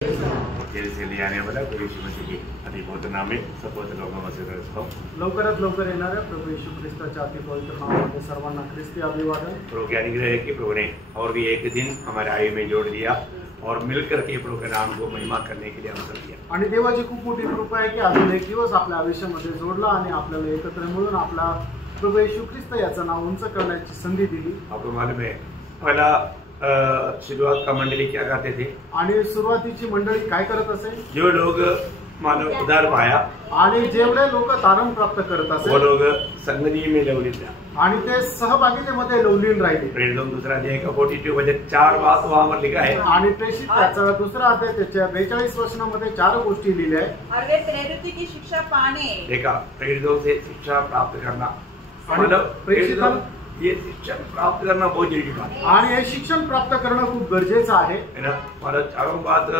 Gel से ले आने वाला प्रभु यीशु मसीह के अधिभूत नाम में सपोज लोगों में से दोस्तों लवकरात लवकर येणाऱ्या प्रभू येशू ख्रिस्ताच्या अति पवित्र नामामध्ये सर्वांना ख्रिस्ती अभिवादन। प्रभु के अनुग्रह है कि प्रभु ने और भी एक दिन हमारे आयु में जोड़ दिया और मिलकर के प्रभु के नाम को महिमा करने के लिए अवसर दिया। आणि देवाची खूप मोठी कृपा आहे की अजून एक दिवस आपल्या आयुष्यामध्ये जोडला आणि आपल्याला एकत्र मिळून आपला प्रभू येशू ख्रिस्त याचं नाव उंच करण्याची संधी दिली। आपको मालूम है पहला शुरुआत का मंडली क्या करते थे आणि सुरुवातीची मंडळी काय करत असे? जो लोग मानो उधार पाया आणि जेवढे लोक तारण प्राप्त करत असे वो लोग संगति में लवलीन था आणि ते सहभागितेमध्ये लवलीन राहिले। प्रेरित लोग दूसरा अध्याय का 42 वचन 4 बात वहां पर लिखा है आणि प्रेषित त्याचा दुसरा अध्याय त्याच्या 42 वचनामध्ये 4 गोष्टी लिहिल्या आहेत। और वे प्रेरित की शिक्षा पाने देखा प्रेरितों से शिक्षा प्राप्त करना मतलब प्रेरितों ये शिक्षण प्राप्त करना बहुत जरूरी बात है आणि हे शिक्षण प्राप्त करणं खूप गरजेचं आहे ना। मला चारों बात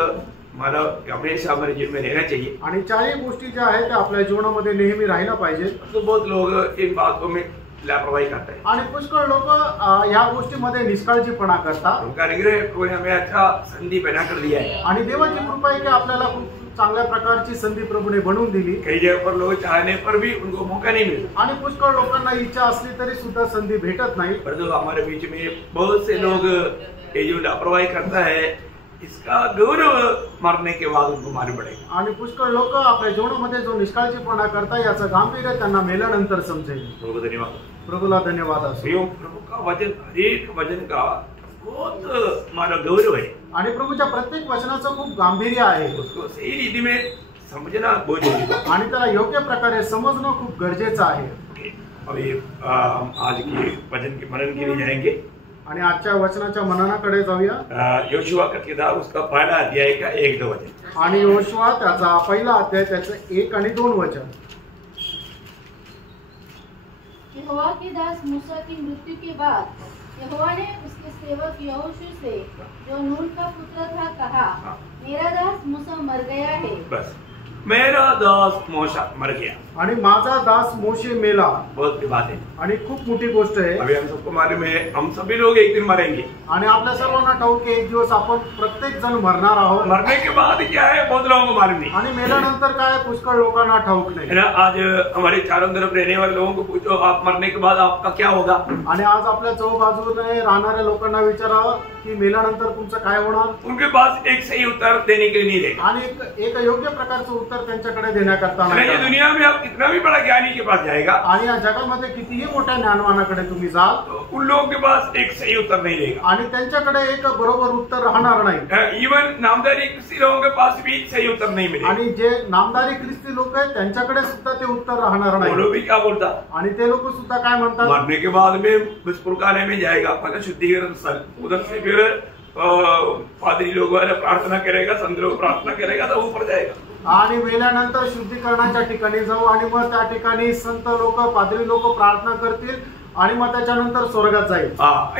मला हमेशा हमारे जीवन में रहना चाहिए आणि चारही गोष्टी ज्या आहेत त्या आपल्या जीवनामध्ये नेहमी राहिला पाहिजे। तो बहुत लोग इन बातों में लापरवाही करते हैं आणि पुष्कळ लोक या गोष्टीमध्ये निष्काळजीपणा करतात। उनका निग्रह कोई हमें अच्छा संधि बना कर दिया है आणि देवाची कृपा आहे की आपल्याला खूप चांगल्या प्रकारची संधी प्रभूने बनवून दिली। कई जगह पर लोग चाहने पर भी उनको मौका नहीं मिलता आणि पुष्कळ लोकांना इच्छा असली तरी सुद्धा संधी भेटत नाही। परंतु हमारे बीच में बहुत से लोग ये जो लापरवाही करता है इसका गौरव मरने के बाद उनको मालूम पड़ेगा। आणि पुष्कळ लोक आपल्या जीवनामध्ये जो निष्काळजीपणा करतात याचं गांभीर्य त्यांना मेल्यानंतर समजेल। प्रभु धन्यवाद। प्रभुला धन्यवाद असो। प्रभु का वचन हर एक वचन का बहुत मानो गौरव है आणि प्रभूच्या प्रत्येक वचनाचं खूप गांभीर्य आहे। उसको सही रीति में समझना बहुत जरूरी है आणि त्याला योग्य प्रकारे समजणं खूप गरजेचं आहे। अभी हम आज की वचन के मनन के लिए जाएंगे आणि आजच्या वचनाच्या मननाकडे जाऊया। योशुआ का किताब उसका पहला अध्याय का 1-2 वचन आणि योशुआ त्याचा पहिला अध्याय त्याचं 1 आणि 2 वचन। यहोवा के दास मूसा की मृत्यु के बाद यहोवा ने उसके सेवक यहोशू से जो नून का पुत्र था कहा, मेरा दास मूसा मर गया है। बस मेरा दास मूसा मर गया आणि माझा दास मोशे मेला। बहुत बड़ी बात है आणि खूप मोठी गोष्ट आहे। अभी हम सबको मालूम है हम सभी लोग एक दिन मरेंगे आणि आपल्या सर्वांना ठाऊक आहे एक दिवस आपण प्रत्येक जण मरणार आहोत। मरने के बाद क्या है बहुत लोगों को मालूम नहीं आणि मेल्यानंतर काय पुष्कळ लोकांना ठाऊक नाही है ना। आज हमारे चारों तरफ रहने वाले लोगों को पूछो आप मरने के बाद आपका क्या होगा। आणि आज आपल्या चौबाजूने राहणाऱ्या लोकांना विचारावं की मेल्यानंतर तुमचं काय होणार। उनके पास एक सही उत्तर देने के लिए नहीं रहेगा आणि एक योग्य प्रकारचं उत्तर त्यांच्याकडे देण्याकरता ये नाही। दुनिया में आप कितना भी बड़ा ज्ञानी के पास जाएगा आणि या जगामध्ये कितीही मोठ्या ज्ञानवानाकडे तुम्ही जाल तो उन लोगों के पास एक सही उत्तर नहीं रहेगा। आणि त्यांच्याकडे एक बरोबर उत्तर राहणार नाही। इवन नामदारी किसी लोगों के पास भी सही उत्तर नहीं मिलेगा। आणि जे नामदारी ख्रिस्ती लोक आहेत त्यांच्याकडे सुद्धा ते उत्तर राहणार वो नाही। लोग भी क्या बोलता आणि ते लोक सुद्धा काय म्हणतात, मरने के बाद में पुष्पुरखाने में जाएगा मतलब शुद्धिकरण स्थल उधर से फिर पादरी लोग प्रार्थना करेगा संत लोग प्रार्थना करेगा तो ऊपर जाएगा। आणि मेल्यानंतर शुद्धीकरणाच्या ठिकाणी जाऊ आणि मग त्या ठिकाणी संत लोक पादरी लोक प्रार्थना करतील आणि मग त्याच्यानंतर स्वर्गात जाईल।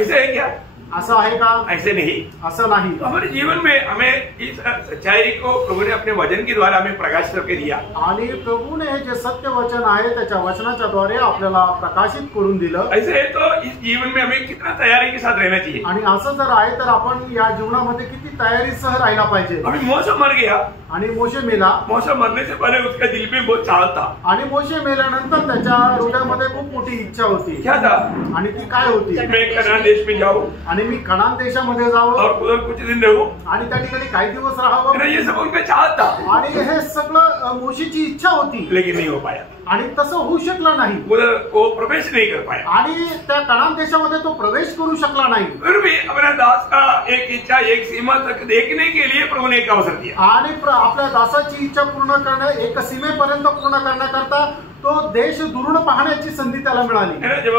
ऐसे है क्या? असं आहे का? ऐसे नहीं। असं नाही। हमारे जीवन में हमें इस सच्चाई को प्रभु ने अपने वचन के द्वारा हमें प्रकाश करके दिया। आणि प्रभूने जे सत्य वचन आहे त्याच्या वचनाच्या द्वारे आपल्याला प्रकाशित करून दिलं। ऐसे है तो इस जीवन में हमें कितना तैयारी के साथ रहना चाहिए। आणि असं जर आहे तर आपण या जीवनामध्ये किती तयारीसह राहायला पाहिजे। अभी मूसा मर गया आणि मोशे मेला। मूसा मरने से पहले उसका दिल में बहुत चाह था। आणि मोशे मेल्यानंतर त्याच्या हृदयामध्ये खूप मोठी इच्छा होती। क्या था? आणि ती काय होती? मैं कनान देश में जाऊं आणि मी कनान देशामध्ये जावं और उधर कुछ दिन रहूं आणि त्या ठिकाणी काही दिवस राहावं। ये सब उनका चाह था आणि हे सगळं मोशेची इच्छा होती, लेकिन नहीं हो पाया। आणि तसं होऊ शकलं नाही। उधर वो प्रवेश नहीं कर पाया आणि त्या कनान देशामध्ये तो प्रवेश करू शकला नाही। फिर भी अपने दास का एक इच्छा एक सीमा तक देखने के लिए प्रभु ने एक अवसर दिया। आणि आपल्या दासाची इच्छा पूर्ण करण्या एक सीमेपर्यंत पूर्ण करण्याकरता तो देश दुरून पाहण्याची संधी त्याला मिळाली। जब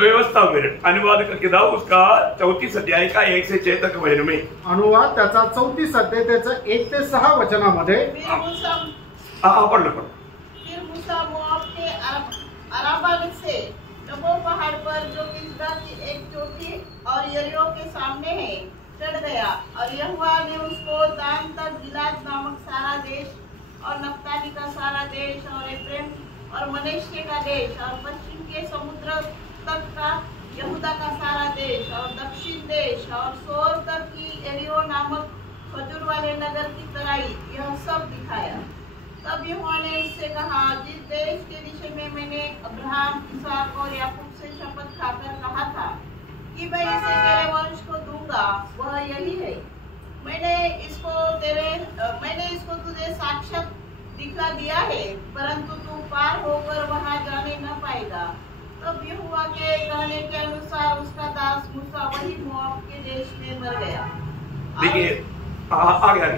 व्यवस्था अनुवाद का किताब उसका 34 अध्याय का 1 से 6 तक वचन में अनुवाद त्याचा 34 अध्याय त्याचं 1 ते 6 वचनामध्ये पढ़ लो। फिर मूसा मोआब के अराबा से तबो पहाड़ पर जो पिसगा की एक चोटी और यरीहो के सामने है चढ़ गया और यहोवा ने उसको दान तक गिलाद नामक सारा देश और नप्ताली का सारा देश और एफ्रेम और मनश्शे का देश और पश्चिम के समुद्र तक का यहूदा का सारा देश और दक्षिण देश और सोर तक की यरीहो नामक खजूर वाले नगर की तराई, यह सब दिखाया। तब यहोवा ने उससे कहा, जिस देश के विषय में मैंने अब्राहम, इसहाक और याकूब से शपथ खाकर कहा था कि मैं इसे तेरे वंश को दूंगा, वह यही है। मैंने इसको तुझे साक्षात दिखला दिया है, परंतु तू पार होकर वहां जाने न पाएगा। तब यहोवा के कहने के अनुसार उसका दास मूसा वही मोआब के देश में मर गया। देखिए आगे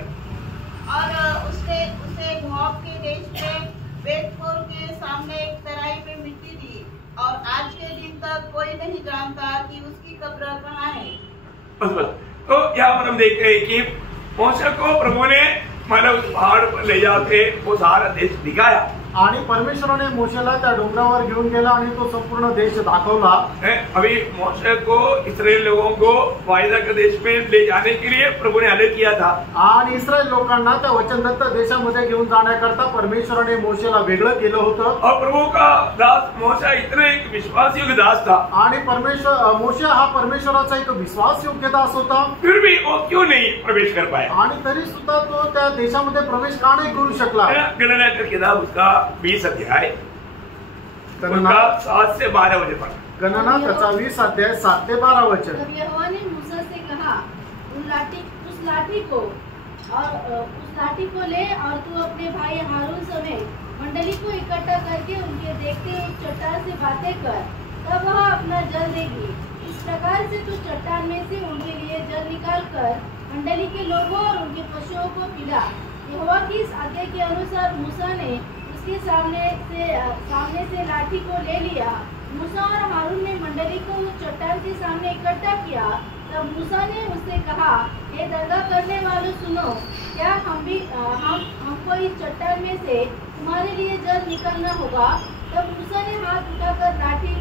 और उसने उसे मोआब के देश में बेतपोर के सामने एक तराई में मिट्टी दी, और आज के दिन तक कोई नहीं जानता कि उसकी कब्र कहाँ है। बस तो यहाँ पर हम देखते हैं कि मूसा को प्रभु ने मतलब उस पहाड़ पर ले जाके वो सारा देश दिखाया, आणि परमेश्वराने मोशेला त्या डोंगरावर घेऊन गेला आणि तो संपूर्ण देश दाखवला। अभी मूसा को इस्राएल लोगों को वायदा के देश में ले जाने के लिए प्रभु ने आदेश किया था, आणि इस्रायल लोकांना त्या वचनदत्त देशामध्ये घेऊन जाण्याकरता परमेश्वराने मोशेला वेगळं केलं होतं। और प्रभु का दास मूसा इतना एक विश्वासयोग्य दास था, आणि मोशे हा परमेश्वराचा एक विश्वासयोग्य दास होता। फिर भी वो क्यों नहीं प्रवेश कर पाया? आणि तरी सुद्धा तो त्या देशामध्ये प्रवेश का नहीं करू शकला? गणना का किताब उसका 20 अध्याय उसका 7 से 12 बजे तक। गणना त्याचा 20 अध्याय 7 ते 12 वचन। तब यहोवा ने मूसा से कहा, उस लाठी को ले और तू अपने भाई हारून समेत मंडली को इकट्ठा करके उनके देखते हुए चट्टान से बातें कर, तब वह अपना जल देगी। इस प्रकार से तू चट्टान में से उनके लिए जल निकाल कर मंडली के लोगों और उनके पशुओं को पिला। यहोवा की इस आज्ञा के अनुसार मूसा ने उसके सामने से लाठी को ले लिया। मूसा और हारून ने मंडली को उस चट्टान के सामने इकट्ठा किया। तब मूसा ने उससे कहा, हे दरगाह करने वालों सुनो, क्या हमको इस चट्टान में से तुम्हारे लिए जल निकालना होगा? तब मूसा ने हाथ उठाकर लाठी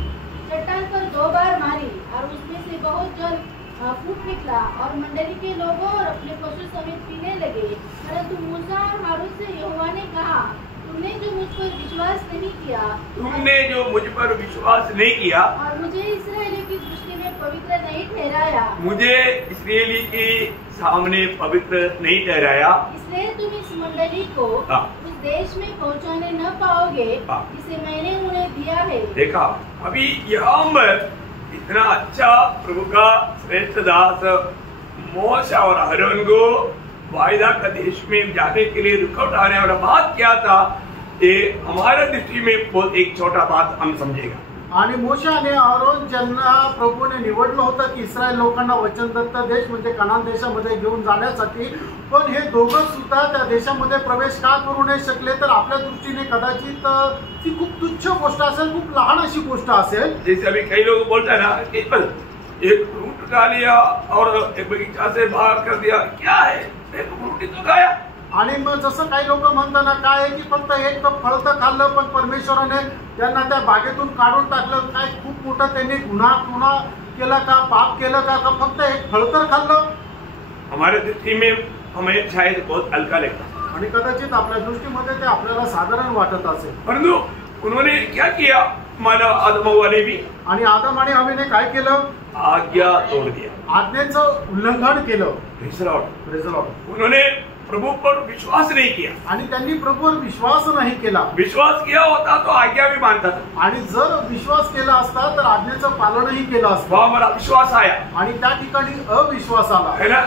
चट्टान पर 2 बार मारी और उसमें से बहुत जल फूट निकला और मंडली के लोगों और अपने पशु समेत पीने लगे। परंतु मूसा और हारून से यहोवा ने कहा, तुमने जो मुझ पर विश्वास नहीं किया और मुझे इसराइलियों की दृष्टि में पवित्र नहीं ठहराया, इसलिए तुम इस मंडली को उस देश में पहुंचाने न पाओगे जिसे मैंने उन्हें दिया है। देखा अभी यहाँ पर इतना अच्छा प्रभु का श्रेष्ठ दास मूसा और हारून को वायदा का देश में जाने के लिए रुकावट आने वाला बात क्या था, ये हमारे दृष्टि में बहुत एक छोटा बात हम समझेगा। आणि मोशे आणि आरोन ज्यांना प्रभूने निवडलं होतं की इस्रायल लोकांना वचनदत्त देश म्हणजे कनान देशामध्ये घेऊन जाण्यासाठी, पण हे दोघं सुद्धा त्या देशामध्ये प्रवेश का करू नाही शकले? तर आपल्या दृष्टीने कदाचित ती खूप तुच्छ गोष्ट असेल, खूप लहान अशी गोष्ट असेल। जैसे अभी कई लोग बोलते हैं ना कि एक फ्रूट खा लिया और एक बगीचा से बाहर कर दिया, क्या है, एक फ्रूट ही तो खाया। आणि मग जसं काही लोक म्हणतात ना, काय की फक्त एक कप फळ तर खाल्लं, पण परमेश्वराने त्यांना त्या बागेतून काढून टाकलं। काय खूप मोठा त्यांनी गुन्हा केला का, पाप केलं का फक्त एक फळ तर खाल्लं? हमारे दृष्टि में हमें शायद बहुत हल्का लगता, आणि कदाचित आपल्या दृष्टीमध्ये ते आपल्याला साधारण वाटत असेल, परंतु उन्होंने क्या किया, मानव आदम वाले भी, आणि आदम आणि हवेने काय केलं? आज्ञा तोड़ दिया, आज्ञेचं उल्लंघन केलं। उन्होंने प्रभु पर विश्वास नहीं किया, आणि त्यांनी प्रभूवर विश्वास नाही केला। विश्वास किया होता तो आज्ञा भी मानता था, आणि जर विश्वास केला असता तर आज्ञेचं पालनही केलं असतं। हमारा विश्वास आया, आणि त्या ठिकाणी अविश्वास आला है ना।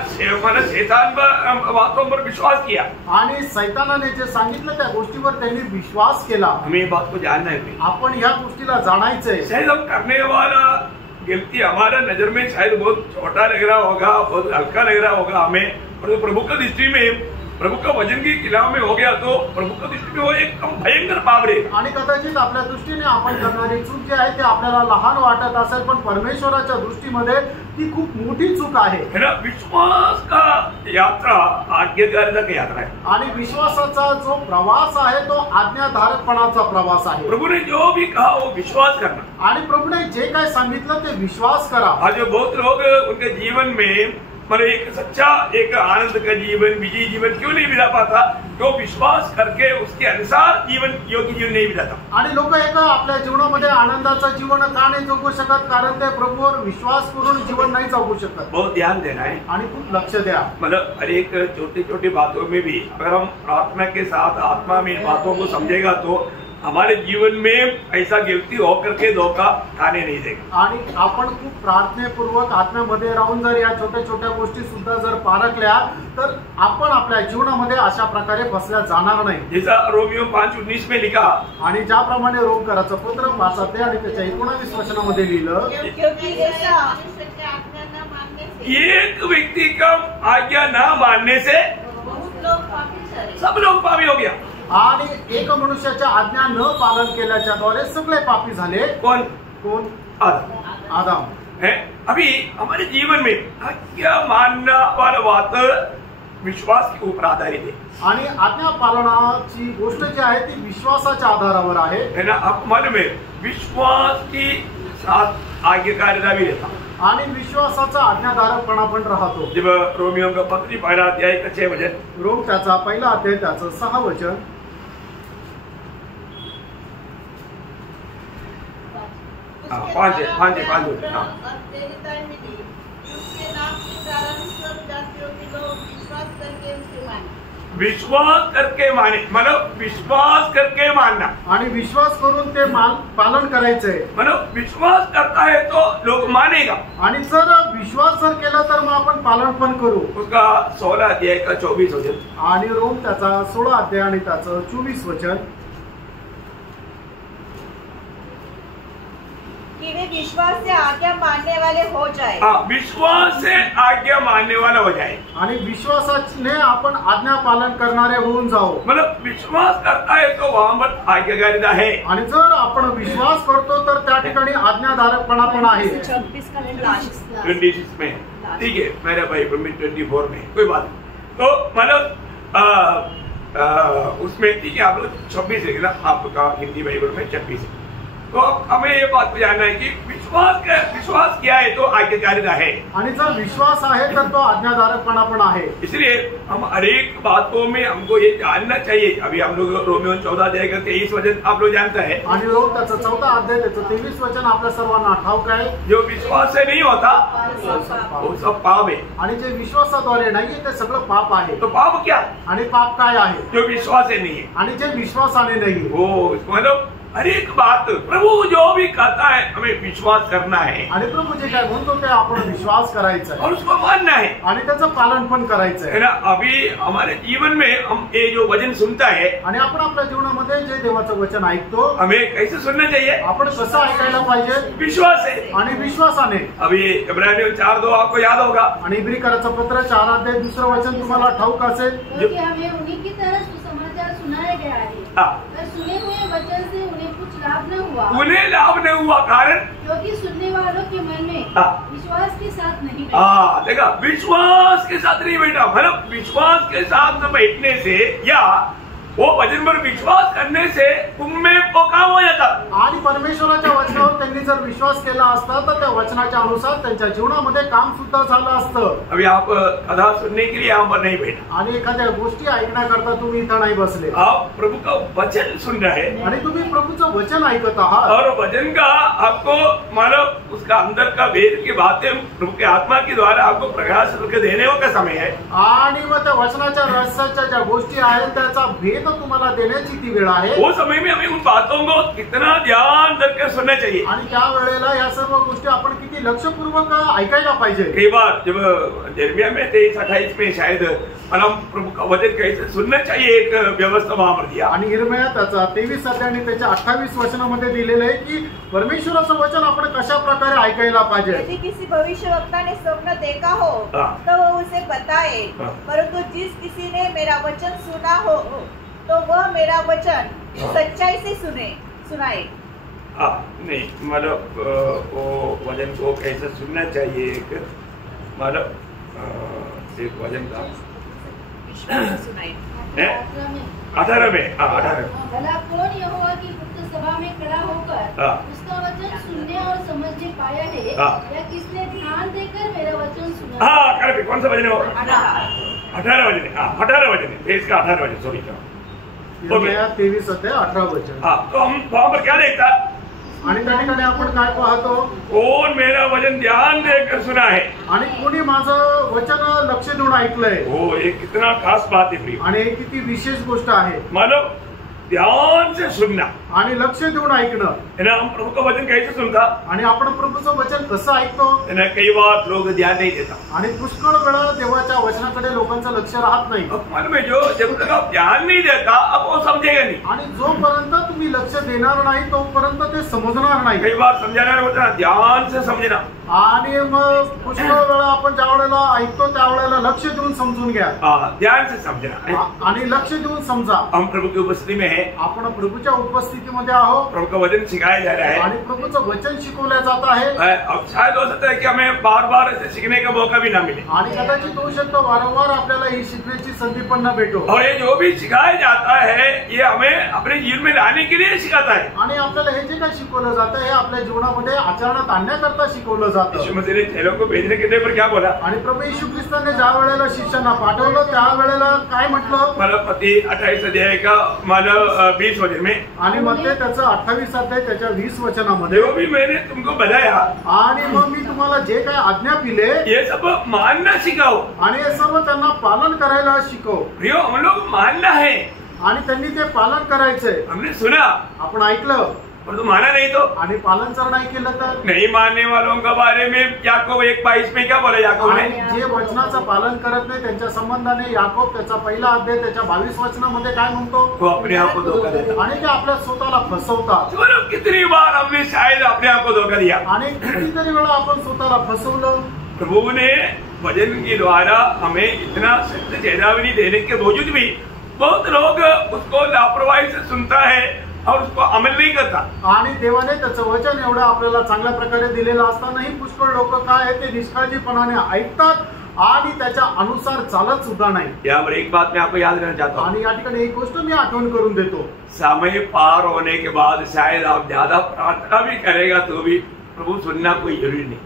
शैतान बातों पर विश्वास किया, आणि शैतानाने जे सांगितलं त्या गोष्टीवर त्यांनी विश्वास केला। हमें बात को जानना है, आपण या गोष्टीला जाणायचंय। शायद हम करने वाला गलती हमारा नजर में शायद बहुत छोटा लग रहा होगा, बहुत हल्का लग रहा होगा हमें, परंतु प्रभु की दृष्टि में, प्रभु का वचन के खिलाफ में हो गया तो प्रभु की दृष्टि में वो एक भयंकर पाप रे। आणि कदाचित आपल्या दृष्टीने आपण करणारी चूक जी आहे ते आपल्याला लहान वाटत असेल, पण परमेश्वराच्या दृष्टीमध्ये ती खूप मोठी चूक आहे है ना। विश्वास का यात्रा आज्ञाकारिता की यात्रा है, आणि विश्वासाचा जो प्रवास आहे तो आज्ञाधारकपणाचा प्रवास आहे। प्रभु ने जो भी कहा वो विश्वास करना, आणि प्रभु ने जे काय सांगितलं ते विश्वास करा। आज बहुत लोग उनके जीवन में मतलब एक सच्चा एक आनंद का जीवन, विजयी जीवन क्यों नहीं बिता पाता? तो विश्वास करके उसके अनुसार जीवन, योग्य जीवन नहीं बिताता। आणि लोक एका आपल्या जीवनामध्ये आनंदाचं जीवन का नाही जगू शकत? कारण ते प्रभूवर विश्वास करून जीवन नाही जगू शकत। बहुत ध्यान देना है आणि खूप लक्ष द्या। मतलब हर एक छोटी छोटी बातों में भी अगर हम प्रार्थना के साथ आत्मा में इन बातों को समझेगा तो हमारे जीवन में ऐसा गिरती होकर के धोखा खाने नहीं देगा। आणि आपण खूप प्रार्थनेपूर्वक आत्म्यामध्ये राहून जर या छोट्या छोट्या गोष्टी सुद्धा जर पारखल्या तर आपण आपल्या जीवनामध्ये अशा प्रकारे फसल्या जाणार नाही। जैसा रोमियो 5:19 में लिखा, आणि ज्याप्रमाणे रोमकराचं पत्र 5 अध्याय आणि त्याच्या 19 वचनामध्ये लिहिलं, क्योंकि ऐसा मनुष्य की आज्ञा न मानने से एक व्यक्ति का आज्ञा न मानने से बहुत लोग पापी ठहरे। सब लोग पापी हो गया। आणि एक मनुष्याच्या आज्ञा न पालन केल्याच्या द्वारे सगळे पापी झाले। कौन? कोण? आदम है। अभी हमारे जीवन में आज्ञा मानना वाला बात विश्वास के ऊपर आधारित है। आणि आज्ञा पालनाची गोष्ट जी आहे ती विश्वासाच्या आधारावर आहे ना। आपको मालूम है विश्वास की साथ आज्ञाकारिता भी रहता। आणि विश्वासाचा आज्ञाधारकपणा पण राहतो। जब रोमियो का पत्री 1 अध्याय का 6 वचन, रोम त्याचा 1 अध्याय त्याचं 6 वचन, पांच है। और तेरी मिली उसके नाम के कारण सब जातियों के लोग विश्वास करके उसे माने। विश्वास करके माने मतलब विश्वास करके मानना, आणि विश्वास करून ते पालन करायचंय। मतलब विश्वास करता है तो लोग मानेगा। आणि जर विश्वास जर केला तर मग आपण पालन पण करू। उसका 16 अध्याय का 24 वचन, आणि रोम त्याचा 16 अध्याय आणि त्याचं 24 वचन, कि वे विश्वास से आज्ञा मानने वाले हो जाए। विश्वास से आज्ञा मानने वाला हो जाए। आणि विश्वासाने आपण आज्ञा पालन करणारे होऊन जाऊ। मतलब विश्वास करता है तो वहां पर आज्ञाकारिता है। आणि जर आपण विश्वास करतो तर त्या ठिकाणी आज्ञाधारकपणा पण आहे। 26 में, ठीक है, मेरे बाइबल में 24 में कोई बात नहीं। तो मतलब उसमें ठीक है, आप लोग 26 है ना, आपका हिंदी बाइबल में 26 है। तो हमें ये बात को जानना है कि विश्वास किया है तो आज्ञाकारिता है। आणि जर विश्वास आहे तर तो आज्ञाधारकपणा पण आहे। इसलिए हम हर एक बातों में हमको ये जानना चाहिए। अभी हम लोग रोमियो 14 अध्याय का 23 वचन आप लोग जानता है। आणि रोम त्याचं 14 अध्याय त्याचं 23 वचन आपल्या सर्वांना ठाऊक आहे। जो विश्वास से नहीं होता वो सब पाप है। आणि जे विश्वासाद्वारे नाहीये ते सगळं पाप आहे। तो पाप क्या? आणि पाप काय आहे? जो विश्वास से नहीं है। आणि जे विश्वासाने नाही, वो मतलब हर एक बात प्रभु जो भी कहता है हमें विश्वास करना है। आणि प्रभू जे काय म्हणतो ते आपण विश्वास करायचा आहे और उसको मानना है आणि त्याचं पालन पण करायचं है आहे ना। अभी हमारे जीवन में हम ये जो वचन सुनता है, आणि आपण आपल्या जीवनामध्ये जे देवाचं वचन ऐकतो हमें कैसे सुनना चाहिए? आपण कसं ऐकायला पाहिजे? विश्वास है। आणि विश्वासाने। अभी इब्रानियों 4:2 आपको याद होगा। आणि इब्रिकराचं पत्र 4 अध्याय 2 वचन तुम्हाला ठाऊक असेल, क्योंकि हमें उन्हीं की तरह सुसमाचार सुनाया गया है। पर सुने हुए वचन से उन्हें कुछ लाभ न हुआ। उन्हें लाभ नहीं हुआ, कारण क्योंकि सुनने वालों के मन में विश्वास के साथ नहीं बैठा। देखा, विश्वास के साथ नहीं बैठा। मतलब विश्वास के साथ न बैठने से या वो वचन पर विश्वास करने से उनमें वो काम हो जाता। आणि परमेश्वराच्या वचनावर त्यांनी जर विश्वास केला असता तर त्या वचनाच्या अनुसार त्यांच्या जीवनामध्ये काम सुद्धा झालं असतं। अभी आप कथा सुनने के लिए यहाँ पर नहीं बैठे, आणि एखाद्या गोष्टी ऐकण्याकरता तुम्ही इथं नाही बसले, आप प्रभु का वचन सुन रहे हैं आणि तुम्ही प्रभूचं वचन ऐकत आहात। और वचन का आपको मतलब उसका अंदर का वेद की बातें प्रभु के आत्मा के द्वारा आपको प्रकाश करके देने का समय है। आणि मग त्या वचनाच्या रहस्याच्या ज्या गोष्टी आहेत त्याचा भेद तुम्हाला देण्याची ती वेळ आहे। वो समय में हमें उन बातों को कितना ध्यान करके सुनना चाहिए। आणि त्या वेळेला या सर्व गोष्टी आपण किती लक्षपूर्वक ऐकायला पाहिजे। कई बार जब यिर्मयाह में 23-28 में शायद मतलब प्रभु का वचन कैसे सुनना चाहिए एक व्यवस्था वहां पर दिया। आणि यिर्मयाह त्याचा 23 अध्याय आणि त्याच्या 28 वचनामध्ये दिलेलं आहे की परमेश्वराचं वचन आपण कशा प्रकारे ऐकायला पाहिजे। यदि किसी भविष्यवक्ता ने स्वप्न देखा हो तो वो उसे बताए, परंतु जिस किसी ने मेरा वचन सुना हो तो वह मेरा वचन सच्चाई से सुनाए। नहीं मतलब वो वचन को कैसे सुनना चाहिए, एक मतलब एक वचन का सुनाई। 18 में 18 भला कौन यहोवा की गुप्त सभा में खड़ा होकर उसका वचन सुनने और समझने पाया है, या किसने ध्यान देकर मेरा वचन सुना? हाँ करेक्ट, कौन सा वचन है? 18 वचन है, 18 वचन है, इसका 18 वचन, सॉरी। 23 अध्याय 18 वचन। हाँ, तो हम वहाँ पर क्या देखता? आणि त्या ठिकाणी आपण काय पाहतो? कौन मेरा वचन ध्यान देकर सुना है, आणि कोणी माझं वचन लक्ष देऊन ऐकलंय। वो एक कितना खास बात है प्रिय, आणि किती विशेष गोष्ट आहे। मानो ध्यान से सुनना आणि लक्ष देऊन ऐकणं है ना। हम प्रभु का वचन कैसे सुनता? आणि आपण प्रभूचं वचन कसं ऐकतो? है ना, कई बार लोग ध्यान नहीं देता। आणि पुष्कळ वेळा देवाच्या वचनाकडे लोकांचं लक्ष राहत नाही। अब मन में जो जब तक आप ध्यान नहीं देता, अब वो समझेगा नहीं। आणि जोपर्यंत तुम्ही लक्ष देणार नाही तोपर्यंत ते समजणार नाही। कई बार समझाना होता है, ध्यान से समझना। आणि मग पुष्कळ वेळा आपण ज्या वेळेला ऐकतो त्यावेळेला लक्ष देऊन समजून घ्या। ध्यान से समझना आणि लक्ष देऊन समजा। हम प्रभु की उपस्थिति में है, आपण प्रभूच्या उपस्थितीमध्ये आहोत। प्रभु का वचन सिखाया जा रहा है आणि प्रभूचं वचन शिकवलं जात आहे। अब शायद हो सकता है कि हमें बार बार ऐसे सीखने का मौका भी ना मिले, आणि कदाचित होऊ शकतं वारंवार आपल्याला ही शिकण्याची संधी पण न भेटो। और ये जो भी सिखाया जाता है ये हमें अपने जीवन में लाने के लिए सिखाता है। आणि आपल्याला हे जे काही शिकवलं जातं हे आपल्या जीवनामध्ये आचरणात आणण्याकरता शिकवलं जातं। यीशु मसीह ने चेलों को भेजने के पर क्या बोला? आणि प्रभू येशू ख्रिस्ताने ज्या वेळेला शिष्यांना पाठवलं त्या वेळेला काय म्हटलं? मत्ती 28 अध्याय का 20 वचन में, आणि मग ते त्याचं 28 अध्याय त्याच्या 20 वचनामध्ये, जो भी मैंने तुमको बताया आणि मग मी तुम्हाला जे काही आज्ञा दिले ये सब मानना सिखाओ। आणि हे सर्व त्यांना पालन करायला शिकव। प्रियो, हम लोग मानना है, आणि त्यांनी ते पालन करायचंय। हमने सुना आपण ऐकलं पर तो माना नहीं तो, आणि पालन जर नाही केलं तर? नहीं मानने वालों के बारे में याकूब 1:22 में क्या बोला याकूब ने? जे वचनाचं पालन करत नाही त्यांच्या संबंधाने याकूब त्याचा पहिला अध्याय त्याच्या 22 वचनामध्ये काय म्हणतो? वो अपने आप को धोखा देता। आणि ते आपल्या स्वतःला फसवतात। चलो, कितनी बार हमने शायद अपने आप को धोखा दिया। आणि कितीतरी वेळा आपण स्वतःला फसवलं। प्रभु ने वचन के द्वारा हमें इतना सत्य चेतावनी देने के बावजूद भी बहुत लोग उसको लापरवाही से सुनता है और उसको अमल नहीं करता। आणि देवाने त्याचं वचन एवढं आपल्याला चांगल्या प्रकारे दिलेलं असतानाही पुष्कळ लोक काय आहे ते निष्काळजीपणाने ऐकतात आणि त्याच्या अनुसार चालत सुद्धा नाही। यहाँ पर एक बात मैं आपको याद रखना चाहता हूँ, आणि या ठिकाणी एक गोष्ट मी आठवण करून देतो। समय पार होने के बाद शायद आप ज्यादा प्रार्थना भी करेगा तो भी प्रभु सुनना कोई जरूरी नहीं।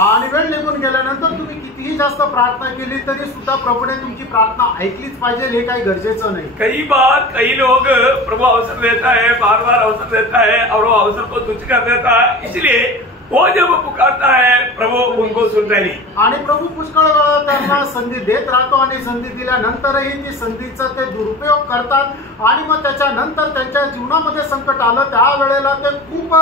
आणि वेळ निघून गेल्यानंतर तुम्ही कितीही जास्त प्रार्थना केली तरी सुद्धा प्रभूने तुमची प्रार्थना ऐकलीच पाहिजे हे काही गरजेचं नाही। कई बार कई लोग प्रभु अवसर देता है, बार बार अवसर देता है और वो अवसर को तुच्छ कर देता है, इसलिए वो जब पुकारता है प्रभु उनको सुनता नहीं। आणि प्रभू पुष्कळ वेळा त्यांना संधी देत राहतो आणि संधी दिल्यानंतरही ती संधीचा ते दुरुपयोग करतात आणि मग त्याच्यानंतर त्यांच्या जीवनामध्ये संकट आलं त्यावेळेला ते खूप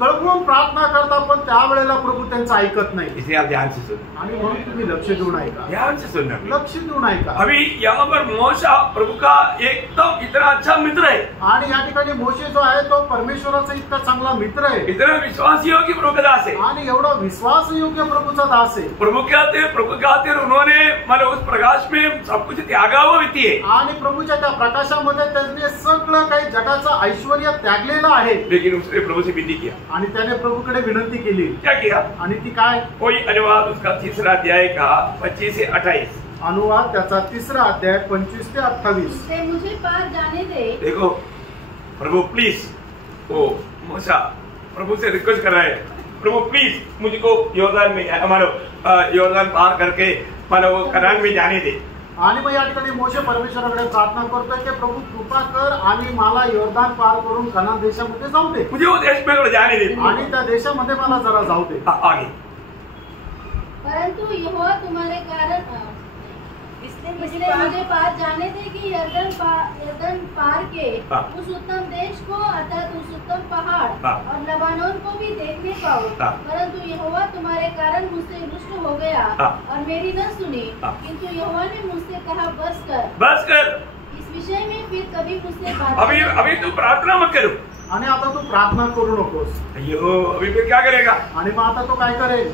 कळवळून प्रार्थना करतात पण त्यावेळेला प्रभू त्यांचं ऐकत नाही। इसलिए आप ध्यान से सुनो, आणि म्हणून तुम्ही लक्ष देऊन ऐका, ध्यान से सुनना, लक्ष देऊन ऐका। अभी यहाँ पर मोशा प्रभु का एकदम इतना अच्छा मित्र है, आणि या ठिकाणी मोशे जो आहे तो परमेश्वराचा इतका चांगला मित्र आहे, इतना विश्वासी हो कि प्रभु का दास है, आणि एवढा विश्वासयोग्य प्रभूचा दास आहे। प्रभु के आते उन्होंने मतलब उस प्रकाश में सब कुछ त्यागा हुआ व्यक्ति है, आणि प्रभूच्या त्या प्रकाशामध्ये त्यांनी सगळं काही जगाचं ऐश्वर्य त्यागलेलं आहे। लेकिन उसने प्रभु से विनती किया, आणि त्याने प्रभूकडे विनंती केली। क्या किया? आणि ती काय? कोई अनुवाद उसका 3 अध्याय का 25 से 28, अनुवाद त्याचा 3 अध्याय 25 ते 28। उसे मुझे पार जाने दे। देखो प्रभु प्लीज, वो मूसा प्रभु से रिक्वेस्ट कर रहा है, प्रभु प्लीज मुझको योर्दान में हमारा योर्दान पार करके मानो कनान में जाने दे। आणि मग या ठिकाणी मोशे परमेश्वराकडे प्रार्थना करतोय की प्रभू कृपा कर आणि मला योर्दान पार करून कनान देशामध्ये जाऊ दे, मुझे वो देश में जाने दे, आणि त्या देशामध्ये मला जरा जाऊ दे। आगे, परंतु यहोवा तुम्हारे कारण इसलिए मुझे पार जाने दे कि यरदन पार के उस उत्तम देश को अर्थात उस उत्तम पहाड़ और लबानोन को भी देखने पाओ। परंतु यहोवा तुम्हारे कारण मुझसे रुष्ट हो गया और मेरी न सुनी, किंतु यहोवा ने मुझसे कहा बस कर। इस विषय में फिर कभी मुझसे बात अभी तू प्रार्थना मत करो, आणि आता तू प्रार्थना करू नकोस। अयो अभी फिर क्या करेगा? आणि मग आता तो काय करेल?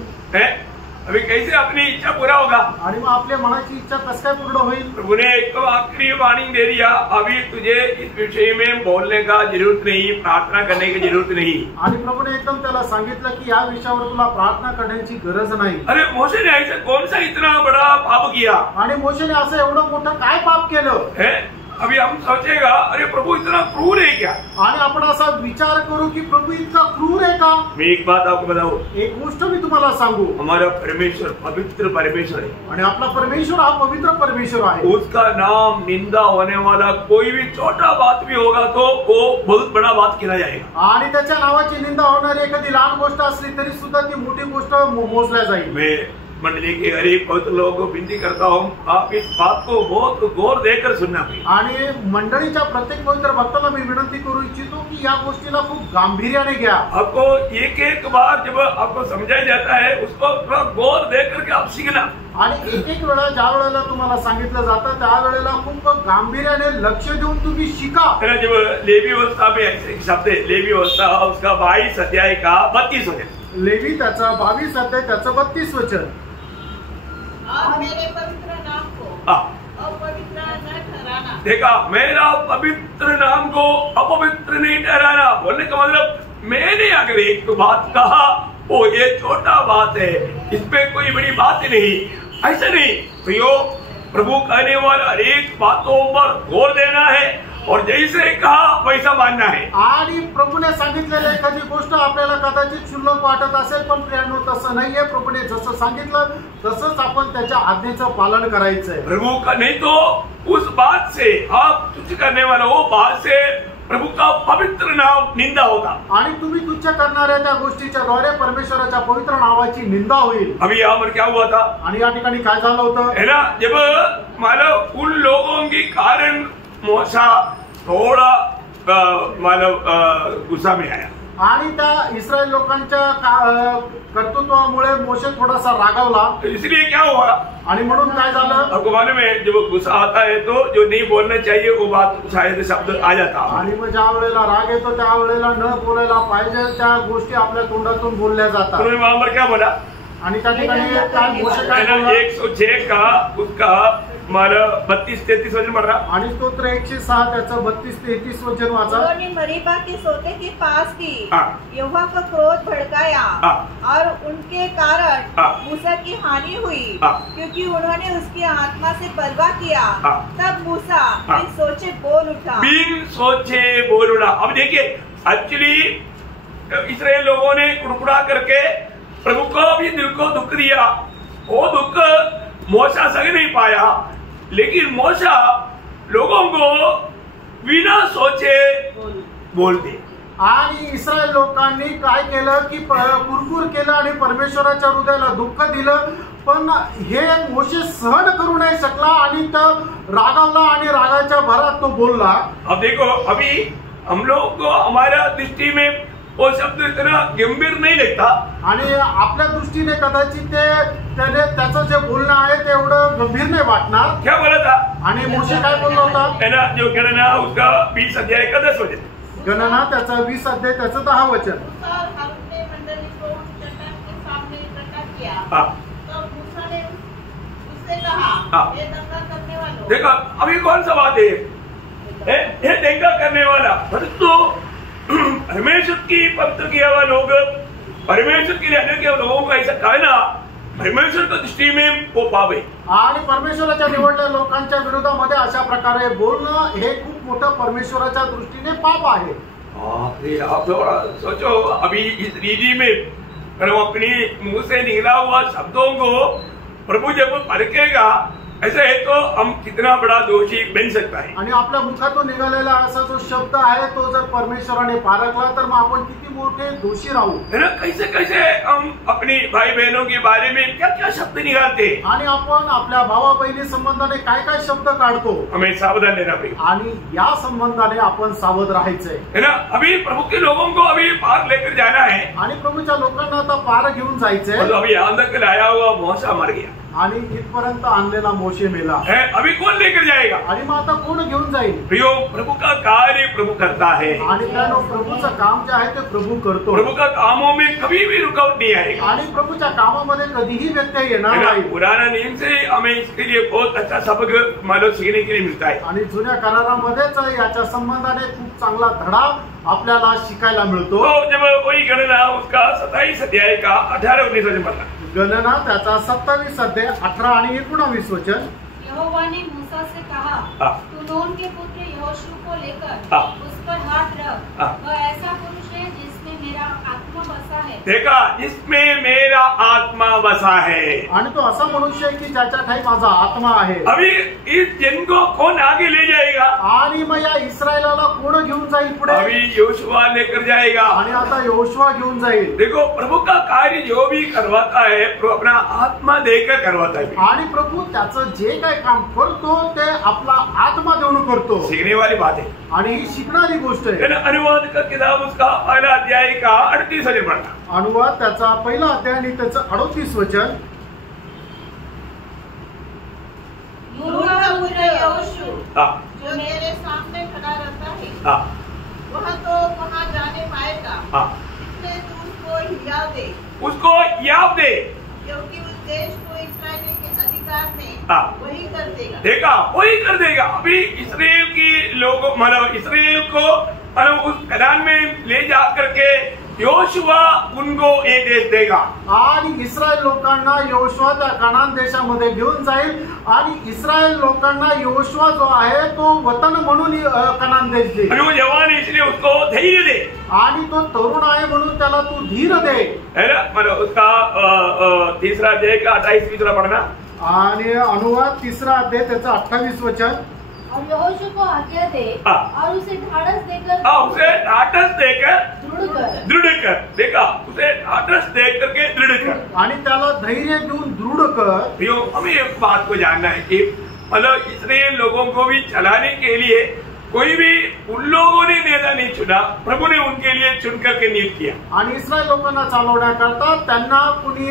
अभी कैसे अपनी इच्छा पूरा होगा? आणि मग आपल्या मनाची इच्छा कसं काय पूर्ण होईल? प्रभु ने एक तो आखिरी वार्निंग दे दिया, अभी तुझे इस विषय में बोलने का जरूरत नहीं, प्रार्थना करने की जरूरत नहीं। आणि प्रभूने एकदम त्याला सांगितलं की या विषयावर तुला प्रार्थना करण्याची गरज नाही। अरे मोशे ने ऐसा कौन सा इतना बड़ा पाप किया? आणि मोशेने असं एवढं मोठं काय पाप केलं है? अभी हम सोचेगा अरे प्रभु इतना क्रूर है क्या? आणि आपण असा विचार करू की प्रभू इतका क्रूर आहे का? मैं एक बात आपको बताऊं, एक गोष्ट मी तुम्हाला सांगू, हमारा परमेश्वर पवित्र परमेश्वर है आणि आपला परमेश्वर हा पवित्र परमेश्वर आहे। उसका नाम निंदा होने वाला कोई भी छोटा बात भी होगा तो वो बहुत बड़ा बात किया जाएगा। आणि त्याच्या नावाची निंदा होणारी एखादी लहान गोष्ट असली तरी सुद्धा ती मोठी गोष्ट मोजल्या जाईल। मैं मंडली के हर एक पवित्र लोगों को विनती करता हूँ, आप इस बात को बहुत गौर देकर सुनना चाहिए। आणि मंडळीच्या प्रत्येक पवित्र भक्ताला मी विनंती करू इच्छितो की या गोष्टीला खूप गांभीर्याने घ्या। आपको एक एक बार जब आपको समझाया जाता है उसको थोड़ा गौर देकर के आप सीखना। आणि एक एक वेळा ज्या वेळेला तुम्हाला सांगितलं जातं त्या वेळेला खूप गांभीर्याने लक्ष देऊन तुम्ही शिका। जब लेवी व्यवस्था में एक शब्द है, लेवी व्यवस्था उसका 22 अध्याय का 32 वचन, लेवी त्याचा 22 अध्याय त्याचं 32 वचन, और मेरे पवित्र नाम को अपवित्र न ठहराना। देखा, मेरा पवित्र नाम को अपवित्र नहीं ठहराना बोलने का मतलब मैंने अगर एक तो बात कहा वो ये छोटा बात है, इसमें कोई बड़ी बात नहीं, ऐसा नहीं। तो यो प्रभु कहने वाला हर एक बातों पर गौर देना है और जैसे कहा वैसा मानना है। आणि प्रभूने सांगितलेली एखादी गोष्ट आपल्याला कदाचित क्षुल्लक वाटत असेल, पण प्रियांनो तसं नाहीये। प्रभूने जसं सांगितलं तसंच आपण त्याच्या आज्ञेचं पालन करायचंय। प्रभु का नहीं तो उस बात से आप तुच्छ करने वाला, वो बात से प्रभु का पवित्र नाम निंदा होता। आणि तुम्ही तुच्छ करणाऱ्या त्या गोष्टीच्या द्वारे परमेश्वराच्या पवित्र नावाची निंदा होईल। अभी यहाँ पर क्या हुआ था? आणि या ठिकाणी काय झालं होतं है ना, जब मानव उन लोगों के कारण मूसा थोड़ा मानव गुस्सा में आया, आणि त्या इस्रायल लोकांच्या कर्तृत्वामुळे मोशे थोडासा रागावला। इसलिए क्या हुआ? आणि म्हणून काय झालं आपको मालूम है, जब गुस्सा आता है तो जो नहीं बोलना चाहिए वो बात शायद शब्द आ जाता। आणि मग ज्या वेळेला राग येतो त्या वेळेला न बोलायला पाहिजे त्या गोष्टी आपल्या तोंडातून बोलल्या जातात। उन्होंने वहां पर क्या बोला? आणि त्या ठिकाणी काय मोशे काय बोलला? 106 का उसका मारा 32-33 वचन पढ़ रहा। आणि स्तोत्र 106 त्याचं 32-33 वचन वाचा। उन्होंने मरीबा के सोते के पास भी हाँ। यहोवा का क्रोध भड़काया हाँ। और उनके कारण हाँ। मूसा की हानि हुई, हाँ। क्योंकि उन्होंने उसकी आत्मा से परवाह किया। हाँ। तब मूसा हाँ। बिन सोचे बोल उठा। बिन सोचे बोल उठा। अब देखिए, एक्चुअली इस्राएल लोगों ने कुड़कुड़ा करके प्रभु को भी दिल को दुख दिया, वो दुख मूसा सह नहीं पाया, लेकिन मूसा लोगों को बिना सोचे बोल दे। आणि इस्रायल लोकांनी काय केलं की कुरकुर केलं आणि परमेश्वराच्या हृदयाला दुःख दिलं, पण हे मोशे सहन करू नाही शकला आणि तो रागावला आणि रागाच्या भरात तो बोलला। अब देखो, अभी हम लोग को हमारा दृष्टि में वो शब्द इतना गंभीर नहीं लगता, आणि आपल्या दृष्टीने कदाचित त्याचं जे बोलणं आहे ते एवढं गंभीर नाही वाटणार। क्या बोला था? आणि मोशे काय बोलला होता? है ना, जो गणना उसका 20 अध्याय का 10 वचन, गणना त्याचा 20 अध्याय त्याचं 10 वचन। मूसा और हारून ने मंडली को चट्टान के सामने इकट्ठा किया। हाँ। तब मूसा ने उससे कहा, हाँ। हे दंगा करने वालों, देखा अभी कौन सा बात है? ये दंगा करने वाला, परंतु परमेश्वर की पवित्र किया हुआ लोग, परमेश्वर के लिए अन्य लोगों को ऐसा कहना परमेश्वर की दृष्टि में वो पाप है। आणि परमेश्वराच्या निवडलेल्या लोकांच्या विरोधामध्ये अशा प्रकारे बोलणं हे खूप मोठं परमेश्वराच्या दृष्टीने पाप आहे। आप थोड़ा सोचो, अभी इस रीति में हम अपनी मुंह से निकला हुआ शब्दों को प्रभु जब परखेगा, ऐसा है तो हम कितना बड़ा दोषी बन सकता है। आणि आपल्या मुखातून निघालेला असा जो शब्द आहे तो जर परमेश्वराने पारखला तर मग आपण किती मोठे दोषी राहू। है ना, कैसे कैसे हम अपनी भाई बहनों के बारे में क्या क्या शब्द निकालते हैं, आणि आपण आपल्या भावा बहिणी संबंधाने काय काय शब्द काढतो, हमें सावधान रहना पड़ेगा। आणि या संबंधाने आपण सावध राहायचंय। है ना, अभी प्रभु के लोगों को अभी पार लेकर जाना है, आणि प्रभूच्या लोकांना आता पार घेऊन जायचंय। और अभी यहाँ तक लाया हुआ मूसा मर गया। आणि इथपर्यंत आणलेला मोशे मेला है, अभी कौन लेकर जाएगा? आणि मग आता कोण घेऊन जाईल? प्रियो, प्रभु का कार्य प्रभु करता है। आणि त्यानं प्रभूचं काम जे आहे ते प्रभु करतो प्रभु का कामों में कभी भी रुकावट नहीं आएगा। आणि प्रभूच्या कामामध्ये कधीही व्यत्यय येणार है ना? नाही। पुराना नियम से हमें इसके लिए बहुत अच्छा सबक मानो सीखने के लिए मिलता है। आणि जुन्या करारामध्येच याच्या संबंधाने खूप चांगला धडा आपल्याला शिकायला मिळतो। तो जब वही गणना उसका 27 अध्याय का 18-19 वचन पढ़ना। गणना त्याचा 27 अध्याय 18 आणि 19 वचन। यहोवा ने मूसा से कहा, हाँ। तू नून के पुत्र यहोशू को लेकर हाँ। उस पर हाथ रख। हाँ। वह ऐसा पुरुष है जिसमें मेरा आत्मा बसा है। देखा, जिसमें मेरा आत्मा बसा है। आणि तो असा मनुष्य आहे की ज्याच्या ठाई माझा आत्मा आहे। अभी इस जन को कौन आगे ले जाएगा? आणि मग या इस्रायलाला कोण घेऊन जाईल पुढे? अभी योशुआ लेकर जाएगा। आणि आता यहोशुआ घेऊन जाईल। देखो, प्रभु का कार्य जो भी करवाता है प्रभु अपना आत्मा देकर करवाता है। आणि प्रभू त्याचं जे काही काम करतो ते आपला आत्मा देऊन करतो। सीखने वाली बात है। आणि ही शिकणारी गोष्ट आहे। अनुवाद का किताब उसका पहला अध्याय का 38 वचन पढ़ना। अनुवाद त्याचा पहिला अध्याय आणि त्याचं 38 वचन। नून का पुत्र यहोशू हाँ, जो मेरे सामने खड़ा रहता है, हाँ, वह तो वहाँ जाने पाएगा, हाँ। इसलिए तू उसको हिला दे, उसको याद दे। क्योंकि उस देश को इस्राएलियों के अधिकार में हाँ। वही कर देगा। देखा, वही कर देगा। अभी इसराइल की लोगों मतलब इसराइल को मतलब उस कनान में ले जा करके योशुआ उनको ये देश देगा। आणि इस्रायल लोकांना यहोशुआ त्या कनान देशामध्ये घेऊन जाईल आणि इस्रायल लोकांना यहोशुआ जो आहे तो वतन म्हणून कनान देश देईल। और वो जवान है इसलिए उसको धैर्य दे। आणि तो तरुण आहे म्हणून त्याला तू धीर दे। है ना? मतलब उसका तीसरा अध्याय का 28 पढ़ना। आणि अनुवाद तिसरा अध्याय त्याचं 28 वचन। और यहोशू को आज्ञा दे हाँ। और उसे ढाढ़स देकर उसे ढाढ़स देकर दृढ़ कर। देखा, उसे ढाढ़स दे करके दृढ़ कर। आणि त्याला धैर्य देऊन दृढ कर। यो, हमें एक बात को जानना है कि मतलब इसराइल लोगों को भी चलाने के लिए कोई भी उन लोगों ने नेता नहीं चुना, प्रभु ने उनके लिए चुन करके नियुक्त किया। आणि इस्रायल लोकांना चालवण्याकरता त्यांना कुणी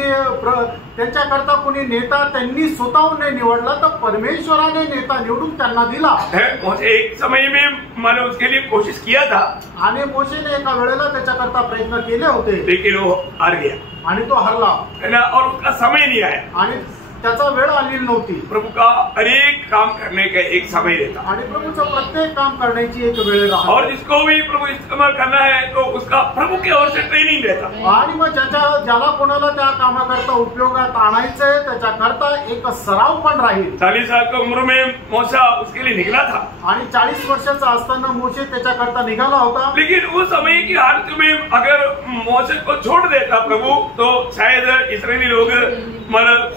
त्यांच्याकरता कुणी नेता त्यांनी स्वतःहून नाही निवडला, तर परमेश्वराने नेता निवडून त्यांना दिला। मुझे एक समय में मैंने उसके लिए कोशिश किया था, आणि मोशेने एका वेळेला त्याच्याकरता प्रयत्न केले होते, लेकिन वो हार गया। आणि तो हरला है ना? और उसका समय नहीं आया। आणि त्याचा वेळ आलेली नव्हती। प्रभु का हर एक काम करने का एक समय रहता। आणि प्रभूचं प्रत्येक काम करण्याची एक वेळ राहते। और जिसको भी प्रभु इस्तेमाल करना है तो उसका प्रभु की ओर से ट्रेनिंग रहता। आणि मग ज्याला कोणाला त्या कामाकरता उपयोगात आणायचंय त्याच्याकरता एक सराव पण राहील। 40 साल की उम्र में मूसा उसके लिए निकला था। आणि 40 वर्षाचा असताना मोशे त्याच्याकरता निघाला होता। लेकिन उस समय की हालत में अगर मूसा को छोड़ देता प्रभु तो शायद इस्राएली लोग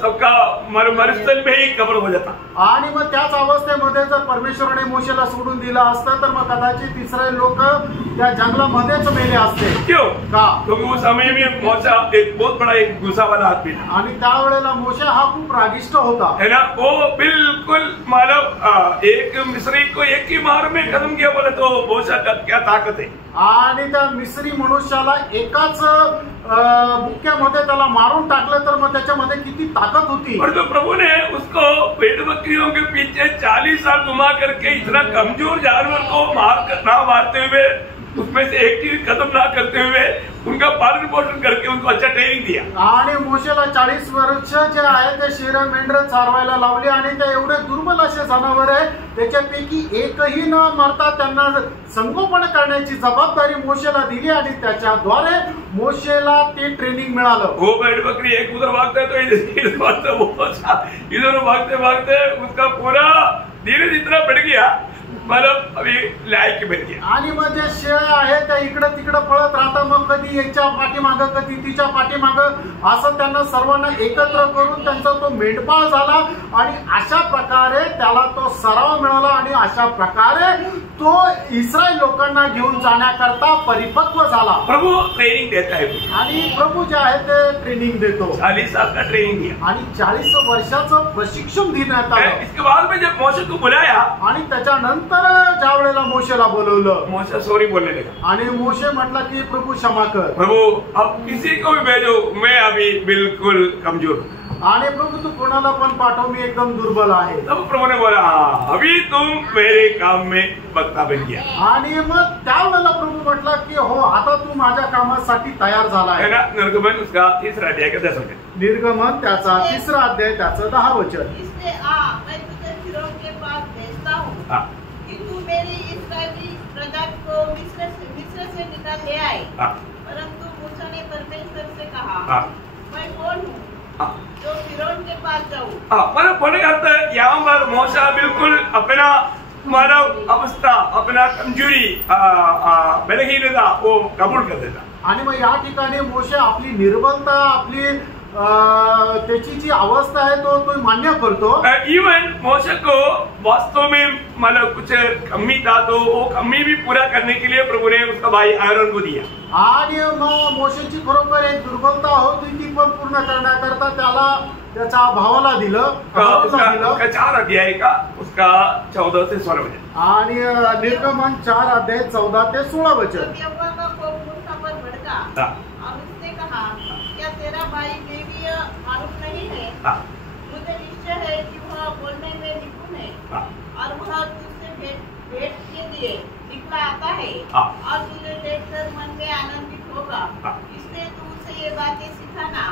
सबका मरुस्थल में ही कब्र हो जाता। आणि मग त्याच अवस्थेमध्ये जर परमेश्वराने मोशेला सोडून दिला असतं तर मग कदाचित इस्रायल लोक त्या जंगलामध्येच मेले असते। क्यों? का? क्योंकि उस समय में मूसा एक बहुत बड़ा एक गुस्सा वाला आदमी था। आणि त्यावेळेला मोशे हा खूप रागिष्ट होता। है ना? वो बिल्कुल मानव एक मिस्री को एक ही मार में खत्म किया बोले तो मूसा का क्या ताकत है। आणि त्या मिस्री मनुष्याला एकाच बुक्क्यामध्ये त्याला मारून टाकलं तर मग त्याच्यामध्ये किती ताकद होती। और तो प्रभु ने उसको भेड़ बकरियों के पीछे 40 साल घुमा करके इतना कमजोर जानवर को ना मारते हुए उसमें से एक चीज खत्म ना करते हुए उनका पालन पोषण करके उनको अच्छा ट्रेनिंग दिया। आणि मोशेला 40 वर्ष जे आहे ते शेर मेंढर चारवायला लावली आणि ते एवढे दुर्बल असे जनावर आहे त्याच्यापैकी एकही न मरता त्यांना संगोपन करण्याची जबाबदारी मोशेला दिली आणि त्याच्याद्वारे मोशेला ते ट्रेनिंग मिळालं। वो भेड़ बकरी एक उधर भागता है तो इधर भागता, इधर भागते भागते उसका पूरा धीरे इतना बढ़ गया मतलब अभी लायक बन गया। आणि मग जे शेळ्या आहे त्या इकडं तिकडं पळत राहतात, मग कधी याच्या पाठीमागं कधी तिच्या पाठीमागं असं त्यांना सर्वांना एकत्र करून त्यांचा तो मेंढपाळ झाला आणि अशा प्रकारे त्याला तो सराव मिळाला आणि अशा प्रकारे तो इस्रायल लोकांना घेऊन जाण्याकरता परिपक्व झाला। प्रभु ट्रेनिंग देता है आणि प्रभू जे आहे ते ट्रेनिंग देतो। 40 साल का ट्रेनिंग दिया आणि 40 वर्षाचं प्रशिक्षण देण्यात आलं। इसके बाद में जब मूसा को बुलाया आणि त्याच्यानंतर ज्या वेळेला मोशेला बोलवलं मूसा सॉरी बोलने लगा आणि मोशे म्हटला की प्रभू क्षमा कर, प्रभु अब किसी को भी भेजो, मैं अभी बिल्कुल कमजोर हूं। आणि प्रभु तू कोणाला पण पाठव, मी एकदम दुर्बल आहे. तब प्रभु ने बोला अभी तुम मेरे काम में वक्ता बन गया. आणि मग त्यावेळेला प्रभु म्हटला की हो आता तू माझ्या कामासाठी तयार झाला है आहे. ना. निर्गमन उसका 3 अध्याय का 10 वचन. निर्गमन त्याचा 3 अध्याय त्याचं 10 वचन. इसलिए आ मैं तुझे फिरौन के पास भेजता हूँ कि तू मेरी इस्राएली प्रजा को मिस्र से निकाल ले आए. परंतु मूसा ने परमेश्वर से कहा मैं कौन हूँ जो फिरौन के पास जाऊँ. मला फरक आता है. यहाँ पर मूसा बिल्कुल अपना मानव अवस्था, अपना कमजोरी, बलहीनता वो कबूल कर देता. आणि मग या ठिकाणी मोशे आपली निर्बलता, आपली त्याची जी अवस्था आहे तो मान्य करतो. इवन मोशे को वास्तव में मतलब कुछ कमी था तो वो कमी भी पूरा करने के लिए प्रभु ने उसका भाई आरोन को दिया. आणि मग मोशेची खरोखर एक दुर्बलता होती ती पण पूर्ण करण्याकरता त्याला त्याच्या भावाला दिलं. उसका 4 अध्याय का उसका 14 से 16 वचन. आणि निर्गमन 4 अध्याय 14 ते 16 वचन. यहोवा का कोप मूसा पर भड़का और उसने कहा क्या तेरा भाई लेवीय हारून नहीं है. मुझे निश्चय है कि वह बोलने में निपुण है और वह तुझसे भेंट के लिए निकला आता है और तुझे देखकर मन में आनंदित होगा. इसलिए तू उसे ये बातें सिखाना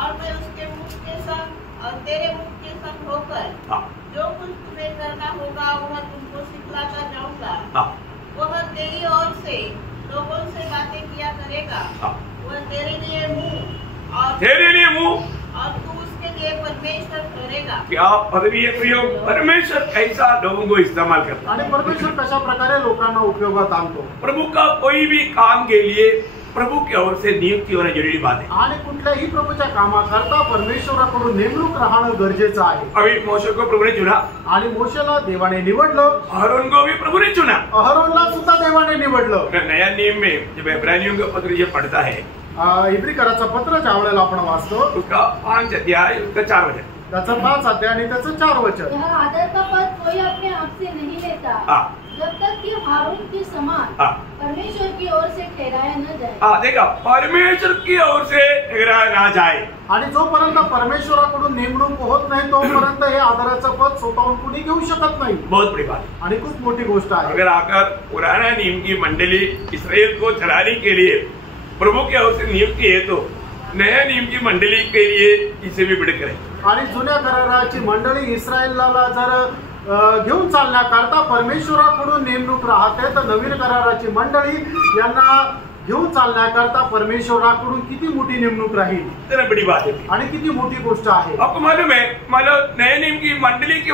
और मैं उसके मुख के संग और तेरे मुख के संग होकर जो कुछ तुम्हें करना होगा वह तुमको सिखलाता जाऊंगा. वह तेरी ओर से लोगों से बातें किया करेगा. वह तेरे लिए मुंह और तू उसके लिए परमेश्वर ठहरेगा. क्या पदवी है प्रियो. परमेश्वर कैसा लोगों को इस्तेमाल करता. आणि परमेश्वर कशा प्रकारे लोकांना उपयोगात आणतो. प्रभु का कोई भी काम के लिए प्रभु की ओर से नियुक्ति होना जरूरी बात है. आणि कुठल्याही प्रभूच्या कामाकरता परमेश्वराकडून नेमणूक राहणं गरजेचं आहे. अभी मोशे को प्रभु ने चुना आणि मोशेला देवाने निवडलं. आरोन को भी प्रभु ने चुना. अहरोनला सुद्धा देवाने निवडलं. नया नियम में जब इब्रानियों का पत्र ये पढ़ता है इब्रिकराचं पत्र ज्या वेळेला आपण वाचतो उसका 5 अध्याय उसका 4 वचन. त्याचं 5 अध्याय आणि त्याचं 4 वचन. यह आदर का पद कोई अपने आप से नहीं लेता जब तक कि हारून के समान परमेश्वर की ओर से ठहराया न जाए. देखा परमेश्वर की ओर से ठहराया ना जाए. आणि जोपर्यंत परमेश्वराकडून नेमणूक होत नाही तोपर्यंत हे आदराचं पद स्वतःहून कुणी घेऊ शकत नाही. बहुत बड़ी बात. आणि खूप मोठी गोष्ट आहे. अगर आकर पुराना नियम की मंडली इसराइल को चलाने के लिए प्रभु की ओर से नियुक्ति है तो नया नियम की मंडली के लिए इसे भी बढ़कर है. आणि जुन्या कराराची मंडळी इस्रायलला जर घेऊन चालण्याकरता परमेश्वराकडून नेमणूक राहते तर नवीन कराराची मंडळी यांना घेऊन चालण्याकरता परमेश्वराकडून किती मोठी नेमणूक राहील. इतना बड़ी बात है आणि किती मोठी गोष्ट आहे. आपको मालूम है मतलब नए नियम की मंडली के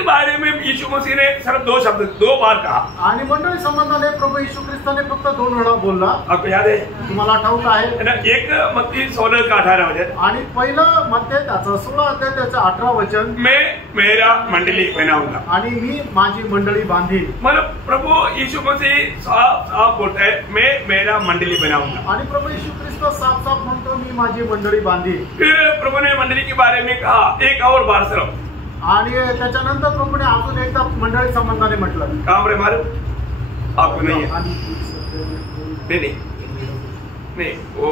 बारे में यीशु मसीह ने सिर्फ 2 शब्द 2 बार कहा. आणि मंडळी संबंधाने प्रभु येशू ख्रिस्ताने फक्त 2 वेळा बोलला. आपको याद है. तुम्हाला ठाऊक आहे. एक मत्ती 16 का 18 वचन आणि पहिलं मत्ती त्याचं 16 अध्याय त्याचं 18 वचन. मैं मेरा मंडली बनाऊंगा आणि मी माझी मंडळी बांधील. मतलब प्रभु यीशु मसीह साफ बोलता है मैं मेरा मंडली बनाऊंगा. आणि प्रभु येशू ख्रिस्त साफ साफ म्हणतो मी माझी मंडळी बांधील. फिर प्रभु ने मंडली के बारे में कहा एक और बार सिर्फ. आणि त्याच्यानंतर प्रभूने अजून एकदा मंडळी संबंधाने म्हटलं. काम रे मालूम आपको नहीं है. नहीं वो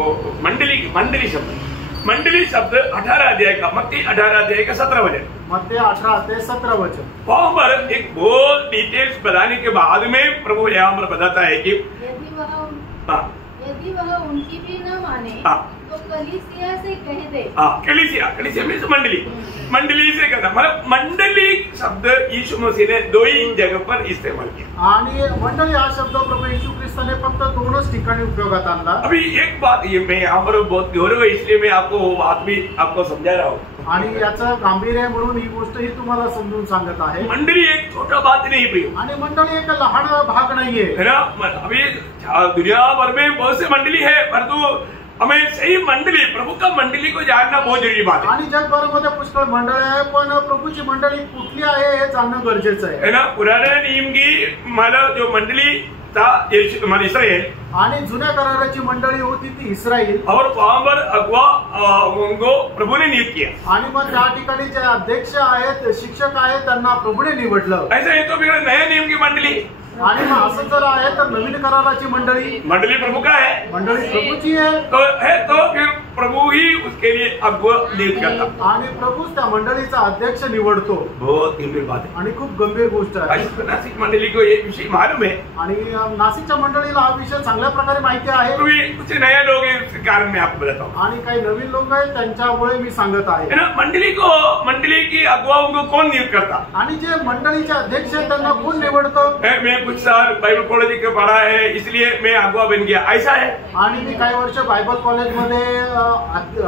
मंडली शब्द 18 अध्याय का मत्ती 18 अध्याय का 17 वचन. मत्ती 18 ते 17 वचन. वहां पर एक बहुत डिटेल्स बताने के बाद में प्रभु यहाँ पर बताता है कि यदि वह उनकी भी न माने तो कलीसिया से कह दे. कलीसिया मीन्स मंडली से कहना. मतलब मंडली शब्द यीशु मसीह ने 2 ही जगह पर इस्तेमाल किया. आणि मंडळी हा शब्द प्रभू येशू ख्रिस्ताने फक्त 2च ठिकाणी उपयोगात आणला. अभी एक बात ये मैं यहाँ पर बहुत गौरव है इसलिए मैं आपको वो बात भी आपको समझा रहा हूँ. आणि याचं गांभीर्य म्हणून ही गोष्ट ही तुम्हाला समजून सांगत आहे. मंडली एक छोटा बात नहीं प्रिय. आणि मंडळी एक लहान भाग नाहीये है ना. अभी दुनिया भर में बहुत से मंडली है परंतु हमें सही मंडली प्रभु का मंडली को जानना बहुत जरूरी बात है. आणि जगभरामध्ये पुष्कळ मंडळी आहे पण प्रभूची मंडळी कुठली आहे हे जाणणं गरजेचं आहे. है ना. पुराने नियम की मतलब जो मंडली था इसराइल आणि जुन्या कराराची मंडळी होती ती इस्राईल. और वहां पर अगवा उनको प्रभु ने नियुक्त किया. आणि मग त्या ठिकाणी जे अध्यक्ष आहेत शिक्षक आहेत त्यांना प्रभूने निवडलं. ऐसा है तो फिर नया नियम की मंडली. आणि मग असं जर आहे तर नवीन कराराची मंडळी प्रभु का है. मंडळी प्रभूची आहे. तो फिर प्रभु ही उसके लिए अगुवा नियुक्त करता आणि प्रभूच त्या मंडळीचा अध्यक्ष निवडतो. बहुत गंभीर बात है. आणि खूप गंभीर गोष्ट आहे. नासिक मंडली को ये विषय मालूम है. आणि नाशिकच्या मंडळीला हा विषय चांगल्या प्रकारे माहिती आहे. कुछ नए लोग हैं, उसके कारण मैं आपको बताता हूँ. आणि काही नवीन लोक आहेत त्यांच्यामुळे मी सांगत आहे. मंडली की अगुवाओं को कौन नियुक्त करता? आणि जे मंडळीचे अध्यक्ष आहेत त्यांना कोण निवडतं? मैं कुछ साल बाइबल कॉलेज का पढ़ा है, इसलिए मैं अगुवा बन गया, ऐसा है? आणि मी काही वर्ष बायबल कॉलेजमध्ये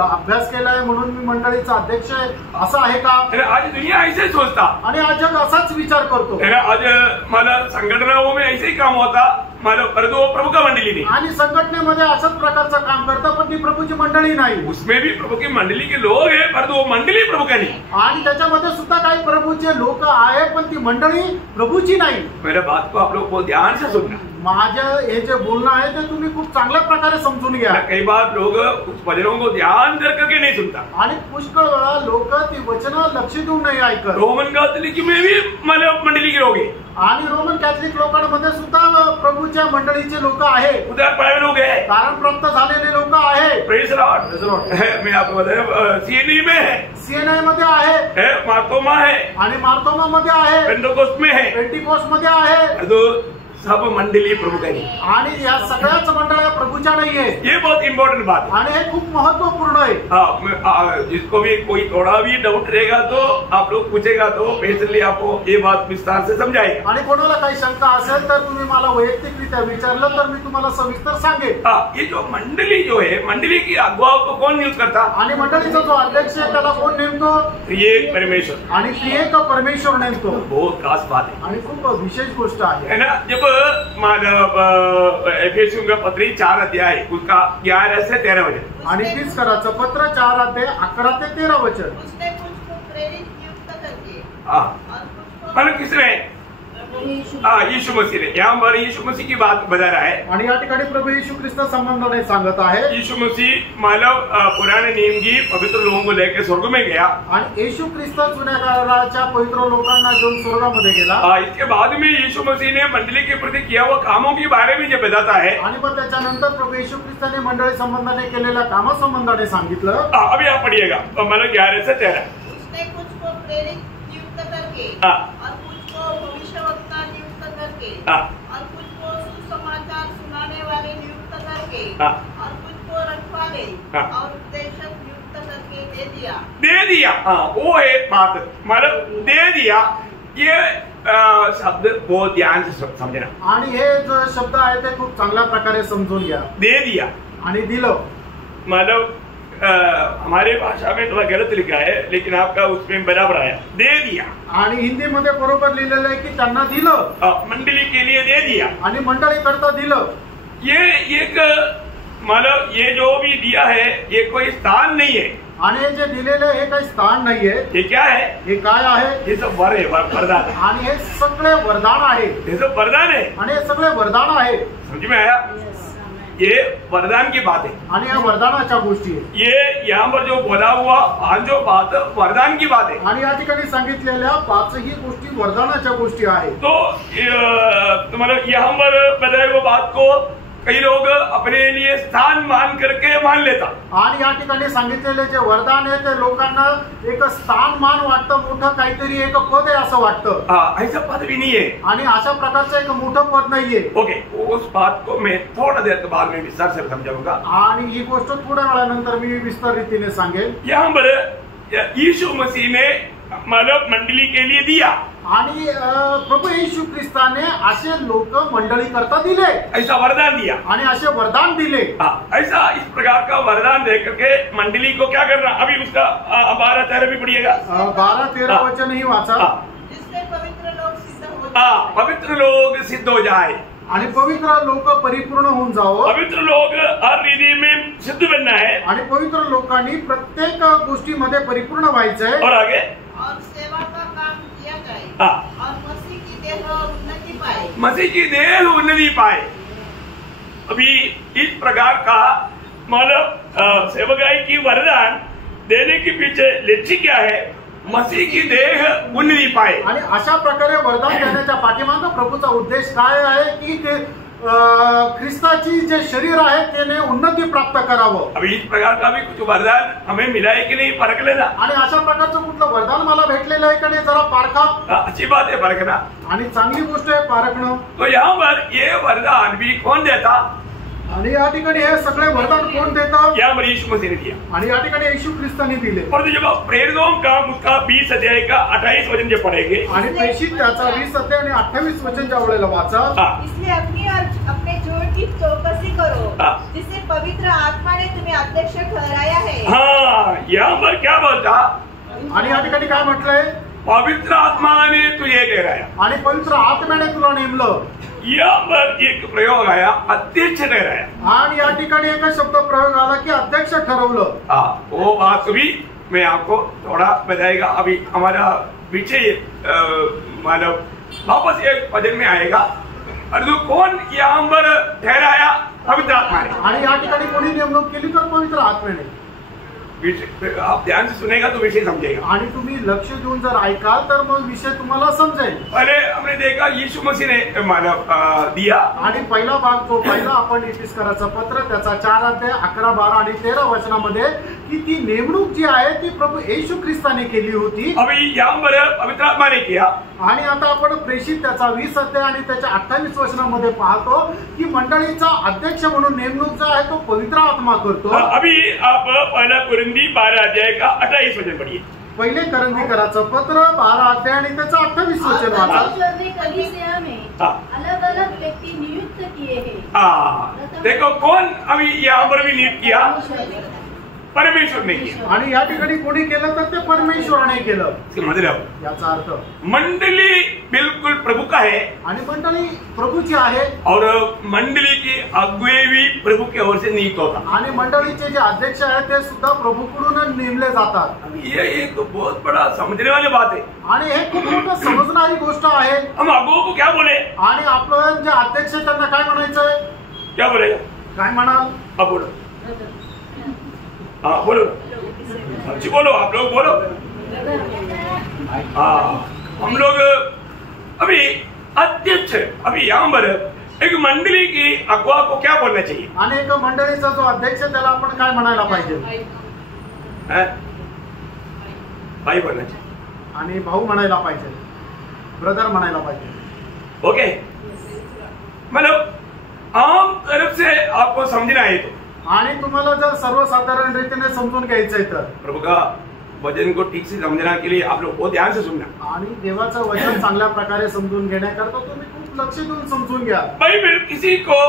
अभ्यास केलाय म्हणून मी मंडळीचा अध्यक्ष आहे, असं आहे का? आज दुनिया ऐसे सोचता. आणि आज जग असाच विचार करतो. आज मला संघटनाओं में ऐसे ही काम होता, मला प्रभु का मंडली नहीं. आणि संघटनेमध्ये अशाच प्रकारचं काम करतं, पण ती प्रभूची मंडळी नाही. उसमें भी प्रभु की मंडली के लोग है, पर वो मंडली प्रभु का नहीं. आणि त्याच्यामध्ये सुद्धा काही प्रभूचे लोक आहेत, पण ती मंडळी प्रभूची नाही. मेरा बात को आप लोग बहुत ध्यान से सुनना. माझं हे जे बोलणं आहे ते तुम्ही खूप चांगल्या प्रकारे समजून घ्या. कई बार लोग उस वचनों को ध्यान कर करके नहीं सुनता. आणि पुष्कळ वेळा लोक ती वचनं लक्ष देऊन नाही ऐकत. रोमन कैथोलिक में भी मंडली के लोग हैं. आणि रोमन कॅथलिक लोकांमध्ये सुद्धा प्रभूच्या मंडळीचे लोक आहेत. उदार पड़े लोग हैं, कारण प्राप्त झालेले लोक आहेत. Praise Lord. मैं आपको बताऊं, सीएनई में है, सीएनआय मध्ये आहे, मार्तोमा है, आणि मार्तोमा मध्ये आहे, पेंटेकोस्ट में है, पेंटिकोस्ट मध्ये आहे. तो सब मंडली प्रभु का नहीं. आणि या सगळ्याच मंडळ्या प्रभूच्या नाहीये. ये बहुत इंपॉर्टेंट बात है. आणि हे खूप महत्वपूर्ण आहे. जिसको भी कोई थोड़ा भी डाउट रहेगा तो आप लोग पूछेगा तो बेसिकली आपको ये बात विस्तार से समझाएगा. आणि कोणाला काही शंका असेल तर तुम्ही मला वैयक्तिकरित्या विचारलं तर मी तुम्हाला सविस्तर सांगेन. ये जो मंडली जो है, मंडली की अगुवाओं को कौन नियुक्त करता? आणि मंडळीचा जो अध्यक्ष आहे त्याला कोण नेमतो? त्रिएक परमेश्वर. आणि त्रिएक परमेश्वर नेमतो. बहुत खास बात है आणि खूप विशेष गोष्ट आहे ना. जब एफेसियों का पत्र 4 अध्याय उसका 11 से 13 वचन. आणि तीच करायचं पत्र 4 अध्याय 11 ते 13 वचन. उसने कुछ को प्रेरित नियुक्त करके मतलब किसने? यीशु मसीह ने. यहाँ पर यीशु मसीह की बात बता रहा है. आणि या ठिकाणी प्रभू यीशु ख्रिस्त संबंधाने सांगत आहे. यीशु मसीह मानव पुराने नियम की पवित्र लोगों को लेकर स्वर्ग में गया. आणि येशू ख्रिस्त जुन्या काळाच्या पवित्र लोकांना घेऊन स्वर्गामध्ये गेला. इसके बाद में यीशु मसीह ने मंडली के प्रति किया हुआ कामों के बारे में जब बताता है. आणि मग त्याच्यानंतर प्रभू येशू ख्रिस्ताने मंडळी संबंधाने केलेल्या कामासंबंधाने सांगितलं. अभी आप पढ़िएगा मतलब 11 से 13. उसने कुछ को प्रेरित नियुक्त करके और कुछ को भविष्यवक्ता नियुक्त करके और कुछ को सुसमाचार सुनाने वाले नियुक्त करके और कुछ को रखवाले और उपदेशक नियुक्त करके दे दिया. वो एक बात मतलब दे दिया. ये शब्द बहुत ध्यान से समझना. आणि हे जो शब्द आहे ते खूप चांगल्या प्रकारे समजून घ्या. दे दिया आणि दिलं मतलब हमारे भाषा में थोड़ा गलत लिखा है लेकिन आपका उसमें बराबर आया. दे दिया. आणि हिंदी मध्ये बरोबर लिहिलेलं आहे की त्यांना दिलं. मंडली के लिए दे दिया. आणि मंडळी करता दिलं. ये एक मतलब ये जो भी दिया है ये कोई स्थान नहीं है. आणि हे जे दिलेलं हे काही स्थान नाहीये. ये क्या है? हे काय आहे? हे सब वर है, वरदान. आणि हे सगळे वरदान आहे. हे सब वरदान है. आणि हे सगळे वरदान आहे. समझ में आया? ये वरदान की बात है. आणि या वरदानाच्या गोष्टी आहे. ये यहाँ पर जो बोला हुआ आज जो बात वरदान की बात है. आणि या ठिकाणी सांगितलेल्या 5ही गोष्टी वरदानाच्या गोष्टी आहेत. तो मतलब यहाँ पर बताए हुए बात को कई लोग अपने लिए स्थान मान करके मान लेता. आणि या ठिकाणी सांगितलेले जे वरदान आहे ते लोकांना एक स्थान मान वाटतं, मोठं काहीतरी एक पद आहे असं वाटतं. ऐसा पद भी नहीं है. आणि अशा प्रकारचं एक मोठं पद नाहीये. ओके, उस बात को मैं थोड़ा देर के बाद में विस्तार से समझाऊंगा. आणि ही गोष्ट थोड्या वेळानंतर मी विस्तार रीतीने सांगेन. यहाँ पर यीशु मसीह ने मानव मंडली के लिए दिया. आणि प्रभू येशू ख्रिस्ताने असे लोक मंडळी करता दिले. ऐसा वरदान दिया. आणि असे वरदान दिले. ऐसा इस प्रकार का वरदान दे करके मंडली को क्या करना? अभी उसका 12-13 भी पढ़िएगा. 12-13 वचन ही वाचा. जिससे पवित्र लोग सिद्ध हो जाए. पवित्र लोग सिद्ध हो जाए. आणि पवित्र लोक परिपूर्ण होऊन जावं. पवित्र लोग हर रीति में सिद्ध बनना है. आणि पवित्र लोकांनी प्रत्येक गोष्टीमध्ये परिपूर्ण व्हायचंय. और आगे और सेवा का काम किया जाए. और मसीह की देह उन्नति पाए. मसीह की देह उन्नति पाए. अभी इस प्रकार का मतलब सेवकाई की वरदान देने के पीछे लक्ष्य क्या है? मसीह की देह उन्नति पाए. आणि अशा प्रकारे वरदान देण्याच्या पाठीमागे प्रभूचा उद्देश काय आहे की ख्रिस्ताची जे शरीर आहे त्याने उन्नती प्राप्त करावं। अभी इस प्रकार का भी कुछ वरदान हमें मिला है कि नहीं, परख लेना। आणि अशा प्रकारचं कुठलं वरदान मला भेटलेलं आहे का नाही जरा पारखा। अच्छी बात है परखना, आणि चांगली गोष्ट आहे पारखणं। तो यहाँ पर ये वरदान भी कौन देता? आणि या ठिकाणी हे सगळे वरदान कोण देतं? यहाँ पर यीशु मसीह ने दिया। आणि या ठिकाणी येशू ख्रिस्ताने दिले। और जब आप प्रेरितों का उसका 20 अध्याय का 28 वचन जब पढ़ेंगे, आणि प्रेषित त्याचा 20 अध्याय आणि 28 वचन ज्या वेळेला वाचा, इसलिए अपनी और अपने जोड़ की चौकसी करो, जिसे पवित्र आत्मा ने तुम्हें अध्यक्ष ठहराया है। हाँ, यहाँ पर क्या बोलता? आणि या ठिकाणी काय म्हटलंय? पवित्र आत्मा ने तुझे ठहराया। आणि पवित्र आत्म्याने तुला नेमलं। यहाँ पर एक प्रयोग आया, अध्यक्ष ठहराया। आणि या ठिकाणी एक शब्द प्रयोग आला की अध्यक्ष ठरवलं। हाँ, वो बात भी मैं आपको थोड़ा बताएगा। अभी हमारा विषय मानव वापस एक वचन में आएगा। और जो कौन यहाँ पर ठहराया? पवित्र आत्मा ने। आणि या ठिकाणी कोणी नेमणूक केली तर पवित्र आत्म्याने। आप ध्यान से सुनेगा तो विषय समझेगा। आणि तुम्ही लक्ष देऊन जर ऐकाल तर मग विषय तुम्हाला समजेल। पहले हमने देखा यीशु मसीह ने मानव दिया। आणि पहिला भाग जो पहिला आपण इफिसकराचं पत्र त्याचा 4 अध्याय 11, 12 आणि 13 वचनामध्ये की ती नेमणूक जी आहे ती प्रभू येशू ख्रिस्ताने केली होती। अभी यहाँ पर पवित्र आत्मा ने किया। आणि आता आपण प्रेषित त्याचा 20 अध्याय आणि त्याच्या 28 वचनामध्ये पाहतो की मंडळीचा अध्यक्ष म्हणून नेमणूक जो आहे तो पवित्र आत्मा करतो। अभी आप पहला कुरिन्थी 12 अध्याय का 28 वचन पढ़िए। पहिले करंथीकराचं पत्र 12 अध्याय आणि त्याचं 28 वचन वाचा। कलीसिया में अलग अलग व्यक्ति नियुक्त किए हैं। देखो कौन अभी यहाँ पर भी नियुक्त किया? परमेश्वर ने किया। आणि या ठिकाणी कोणी केलं तर ते परमेश्वराने केलं। इसका मतलब याचा अर्थ मंडली बिल्कुल प्रभु का है। आणि मंडळी प्रभूची आहे। और मंडली की अगुवे भी प्रभु की ओर से नियुक्त होता। आणि मंडळीचे जे अध्यक्ष आहेत ते सुद्धा प्रभूकडून नेमले जातात। ये एक बहुत बड़ा समझने वाली बात है। आणि हे खूप मोठं समजणारी गोष्ट आहे। हम अगुओं को क्या बोले? आणि आपलं जे अध्यक्ष त्यांना काय म्हणायचंय? क्या बोलेगा? काय म्हणाल? अब बोलो। हाँ बोलो, अच्छी बोलो, आप लोग बोलो। हाँ, हम लोग अभी अध्यक्ष, अभी यहाँ पर एक मंडली की अगुआ को क्या बोलना चाहिए? आणि एक मंडळीचा जो अध्यक्ष त्याला आपण काय म्हणायला पाहिजे? भाई बोलना चाहिए। आणि भाऊ म्हणायला पाहिजे, ब्रदर म्हणायला पाहिजे। ओके, मतलब आम तरफ से आपको समझना है तो। आणि तुम्हाला जर सर्वसाधारण रीतीने समजून घ्यायचंय तर प्रभु का वचन को ठीक से समझने के लिए आप लोग बहुत ध्यान से सुनना। आणि देवाचं वचन चांगल्या प्रकारे समजून घेण्याकरता तुम्ही खूप लक्ष देऊन समजून घ्या। बाइबल किसी को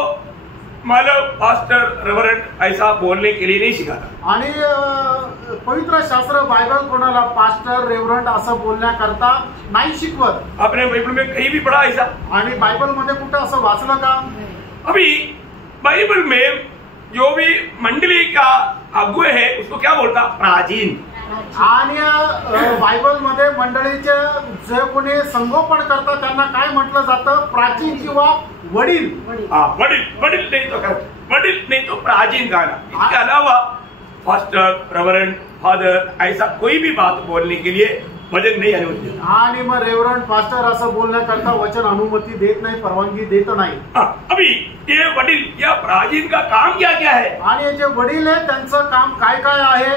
मतलब पास्टर रेवरेंड ऐसा बोलने के लिए नहीं सिखाता। आणि पवित्र शास्त्र बायबल कोणाला पास्टर रेवरंट असं बोलण्याकरता नाही शिकवत। आपने बाइबल में कहीं भी पढ़ा ऐसा? आणि बायबल मध्ये कुठे असं वाचलं का? अभी बाइबल में जो भी मंडली का अगुवे है उसको क्या बोलता? प्राचीन। आणि बायबल मध्ये मंडळीचे जे कोणी संगोपन करतात त्यांना काय म्हटलं जातं? प्राचीन किंवा वडील। वडील, वडील नहीं तो कर, वडील नहीं तो प्राचीन कहना। इसके अलावा पास्टर, रेवरेंड, फादर ऐसा कोई भी बात बोलने के लिए वचन नहीं अनुमति देता। आणि मग रेवरंड पास्टर असं बोलण्याकरता वचन अनुमती देत नाही, परवानगी देत नाही। अभी ये वडील या प्राचीन का काम क्या क्या है? आणि जे वडील आहे त्यांचं काम काय काय आहे?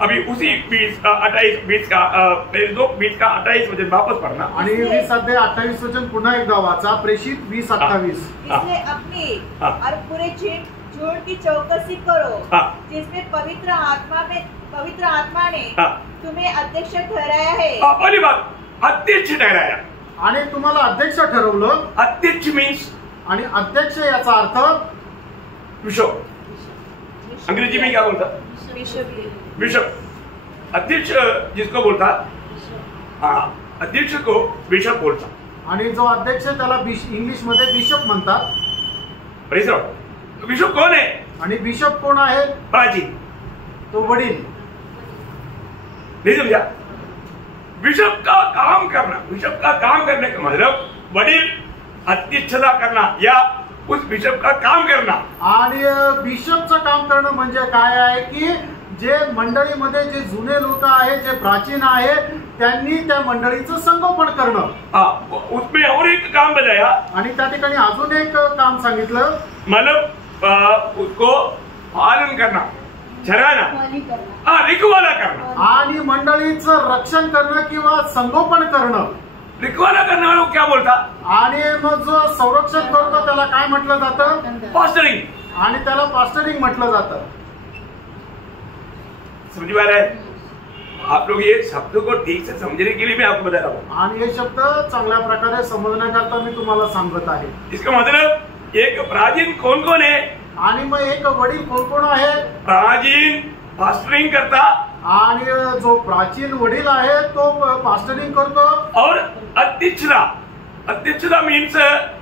अभी उसी 20 का 28 वचन वापस पढ़ना। आणि 20 अध्याय 28 वचन पुन्हा एकदा वाचा। प्रेषित 20:28। इसलिए अपनी और पूरे जोड़ की चौकसी करो, जिसमें पवित्र आत्मा ने तुम्हें अध्यक्ष ठहराया है। पहली बात, अध्यक्ष ठहराया। आणि तुम्हाला अध्यक्ष ठरवलं। अध्यक्ष मीन्स, आणि अध्यक्ष याचा अर्थ बिशप। अंग्रेजी में क्या बोलता? बिशप। अध्यक्ष जिसको बोलता, हाँ, अध्यक्ष को बिशप बोलता। आणि जो अध्यक्ष त्याला इंग्लिश मध्ये बिशप म्हणतात। बिशप कौन है? आणि बिशप कोण आहे? प्राचीन, तो वडील। नहीं समझा? बिशप का काम करना, बिशप का काम करने का मतलब वडील अध्यक्षता करना या उस बिशप का काम करना। आणि बिशपचं काम करणं म्हणजे काय आहे की जे मंडळीमध्ये जे जुने लोक आहे, जे प्राचीन आहे, त्यांनी त्या मंडळीचं संगोपन करणं। उसमें और एक काम बताया, आणि त्या ठिकाणी अजून एक काम सांगितलं, मतलब उसको पालन करना, चराना, रिकवाला करना, आणि मंडळीचं रक्षण करणं किंवा संगोपन करणं। रिकवाला करने वालों को क्या बोलता? आणि मग जो संरक्षण करतो त्याला काय म्हटलं जातं? पास्टरिंग। आणि त्याला पास्टरिंग म्हटलं जातं। समझ में आ रहा है? आप लोग ये शब्द को ठीक से समझने के लिए मैं आपको बता रहा हूँ। आणि हे शब्द चांगल्या प्रकारे समजण्याकरता मी तुम्हाला सांगत आहे। इसका मतलब एक प्राचीन कौन कौन है? आणि मग एक वडील कोण कोण आहे? प्राचीन पास्टरिंग करता, आणि जो प्राचीन वडील आहे तो पास्टरिंग करतो। और अध्यक्षता मीन्स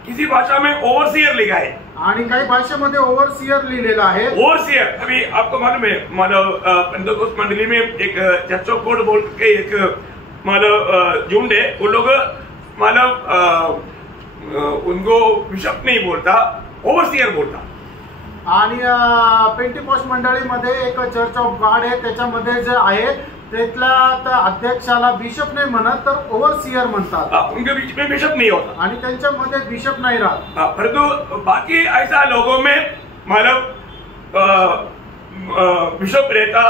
किसी भाषा में ओवरसियर लिखा है, आणि काही भाषेमध्ये ओव्हरसियर लिहिलेलं आहे। ओवरसियर अभी आपको मालूम है, मतलब पेंटेकोस्ट मंडली में एक चर्च ऑफ गॉड बोल के एक मतलब झुंड है, वो लोग मतलब उनको बिशप नहीं बोलता, ओवरसियर बोलता। आणि पेंटिकॉस्ट मंडळीमध्ये एक चर्च ऑफ गॉड आहे, त्याच्यामध्ये जे आहे त्यातल्या अध्यक्षाला बिशप नाही म्हणत तर ओव्हरसियर म्हणतात। उनके बीच में बिशप नहीं होता, आणि त्यांच्यामध्ये बिशप नाही राहत। परंतु बाकी ऐसा लोगों में मतलब बिशप रहता,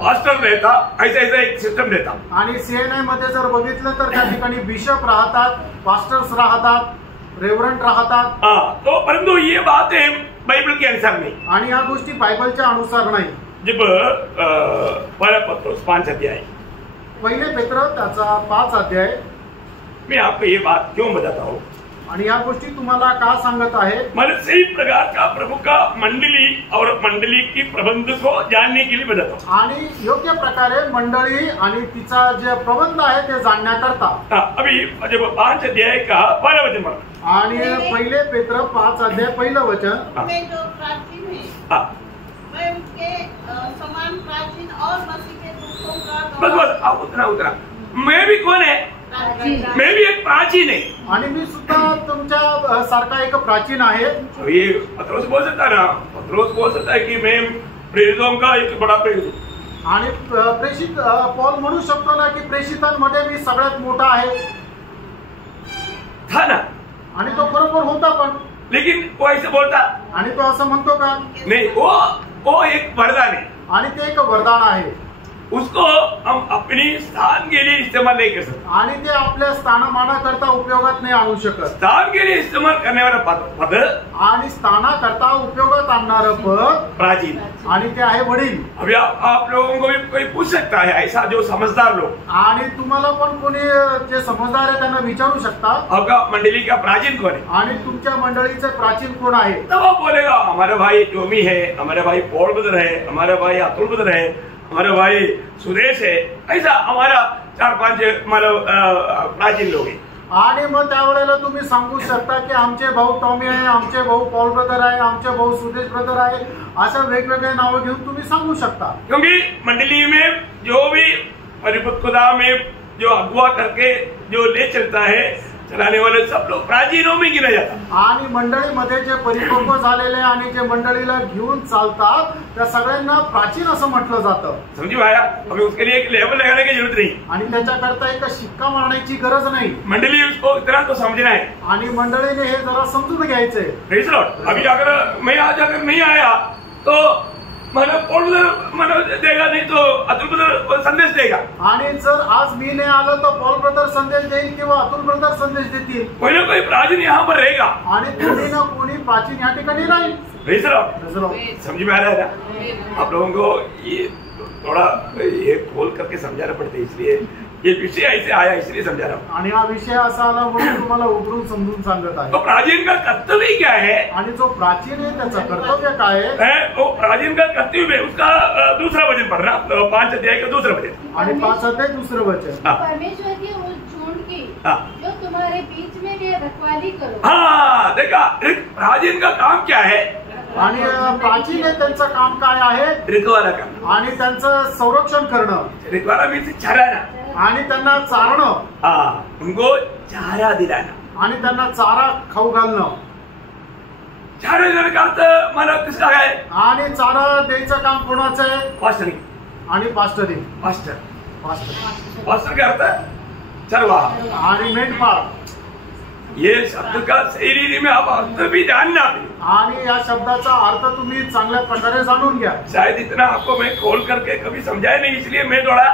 पास्टर रहता, ऐसा एक सिस्टम रहता। आणि सीएनआय मध्ये जर बघितलं तर त्या ठिकाणी बिशप राहतात, पास्टर्स राहतात, रेव्हरंट राहतात। तो परंतु ये बातें बाइबल के अनुसार नहीं, आणि ह्या गोष्टी बायबलच्या अनुसार नाही। जब पहला पत्रोस 5 अध्याय, पहिले पेत्र त्याचा 5 अध्याय, मैं आपको ये बात क्यों बताता हूँ, आणि या गोष्टी तुम्हाला का सांगत आहे? मतलब सही प्रकार का प्रभु का मंडली और मंडली की प्रबंध को जानने के लिए बताता हूँ। आणि योग्य प्रकारे मंडळी आणि तिचा जे प्रबंध आहे ते जाणण्याकरता। अभी जब 5 अध्याय का पहला वचन पढ़ा, आणि पहिले पेत्र 5 अध्याय पहिलं वचन, में जो प्राचीन है वह उसके समान प्राचीन और मसीह के दुखों का बस आप उतना मैं भी कौन है? मैं भी एक प्राचीन है। आणि मी सुद्धा तुमच्या सारखा एक प्राचीन आहे। ये पत्रोस बोल सकता है ना, पत्रोस बोल सकता है कि मैं प्रेरितों का एक बड़ा प्रेरित हूँ। आणि प्रेषित पौल म्हणू शकतो ना की प्रेषितांमध्ये मी सगळ्यात मोठा आहे, था ना, आणि तो बरोबर होता पण, लेकिन वो ऐसे बोलता आणि तो असं म्हणतो का? नहीं, वो एक वरदान है, आणि ते एक वरदान आहे, उसको हम अपनी स्थान के लिए इस्तेमाल नहीं कर सकते, आणि ते आपल्या स्थानमानाकरता उपयोगात नाही आणू शकत। स्थान के लिए इस्तेमाल करने वाला पद आणि स्थानाकरता उपयोगात आणणारं पद प्राचीन, आणि ते आहे वडील। अभी आप लोगों को भी कोई पूछ सकता है, ऐसा जो समझदार लोग, आणि तुम्हाला पण कोणी जे समजदार आहे त्यांना विचारू शकता, आपका मंडली का प्राचीन कौन है? आणि तुमच्या मंडळीचे प्राचीन कोण आहे? तब आप बोलेगा हमारा भाई टोमी है, हमारा भाई पॉल ब्रदर है, हमारा भाई अतुल ब्रदर है, हमारा भाई सुरेश है, ऐसा हमारा 4-5 मतलब प्राचीन लोग हैं। आणि मग त्यावेळेला तुम्ही सांगू शकता की आमचे भाऊ टॉमी आहे, आमचे भाऊ पॉल ब्रदर आहे, आमचे भाऊ सुदेश ब्रदर आहे, अशा वेगवेगळे नावं घेऊन तुम्ही सांगू शकता। क्योंकि मंडली में जो भी परिपक्वता में जो अगुवा करके जो ले चलता है, चलाने वाले सब लोग प्राचीनों में गिना जाता। आणि मंडळीमध्ये जे परिपक्व झालेले आणि जे मंडळीला घेऊन चालतात त्या सगळ्यांना प्राचीन असं म्हटलं जातं। समझी भाया? हमें उसके लिए एक लेबल लगाने की जरूरत नहीं, आणि त्याच्याकरता एक शिक्का मारण्याची गरज नाही। मंडली उसको इतना तो समझना है, आणि मंडळीने हे जरा समजून घ्यायचंय। Praise Lord. अभी अगर मैं आज अगर नहीं आया तो मतलब पॉल ब्रदर देगा, नहीं तो अतुल ब्रदर संदेश देगा। आणि जर आज मी नाही आलो तर पॉल ब्रदर संदेश देईल किंवा अतुल ब्रदर संदेश देतील। कोई ना कोई प्राचीन यहाँ पर रहेगा, आणि कोणी ना कोणी प्राचीन या ठिकाणी राहील। Praise Lord. समझ में आ रहा है ना? आप लोगों को ये थोड़ा ये खोल करके समझाना पड़ता है, इसलिए ये विषय ऐसे आया इसलिए समझा रहा हूँ। आणि हा विषय असा आला म्हणून तुम्हाला उघडून समजून सांगत आहे। तो प्राचीन का कर्तव्य क्या है? आणि जो प्राचीन आहे त्याचं कर्तव्य काय आहे? वो प्राचीन का कर्तव्य है, उसका दूसरा वचन पढ़ना, 5 अध्याय का दूसरा वचन। आणि 5 अध्याय दुसरं वचन, परमेश्वर की उस झुंड की जो तुम्हारे बीच में भी रखवाली करो। हाँ, देखा प्राचीन का काम क्या है? आणि प्राचीन आहे त्यांचं काम काय आहे? रिकवाला काम, आणि त्यांचं संरक्षण करणं, रिकवाला मीन्स चराना, आणि त्यांना चारणं, उनको चारा दिलाना, आणि त्यांना चारा खाऊ घालणं। चारा देने का अर्थ मला किसका है? आणि चारा द्यायचं काम कोणाचं आहे? पास्टरिंग। आणि पास्टरिंग पास्टर पास्टर पास्टर क्या अर्थ है? चरवाहा। आणि मेंढपाळ ये शब्द का सही रीति में आप अर्थ भी जानना भी, आणि या शब्दाचा अर्थ तुम्ही चांगल्या प्रकारे जाणून घ्या। शायद इतना आपको मैं खोल करके कभी समझाया नहीं, इसलिए मैं थोड़ा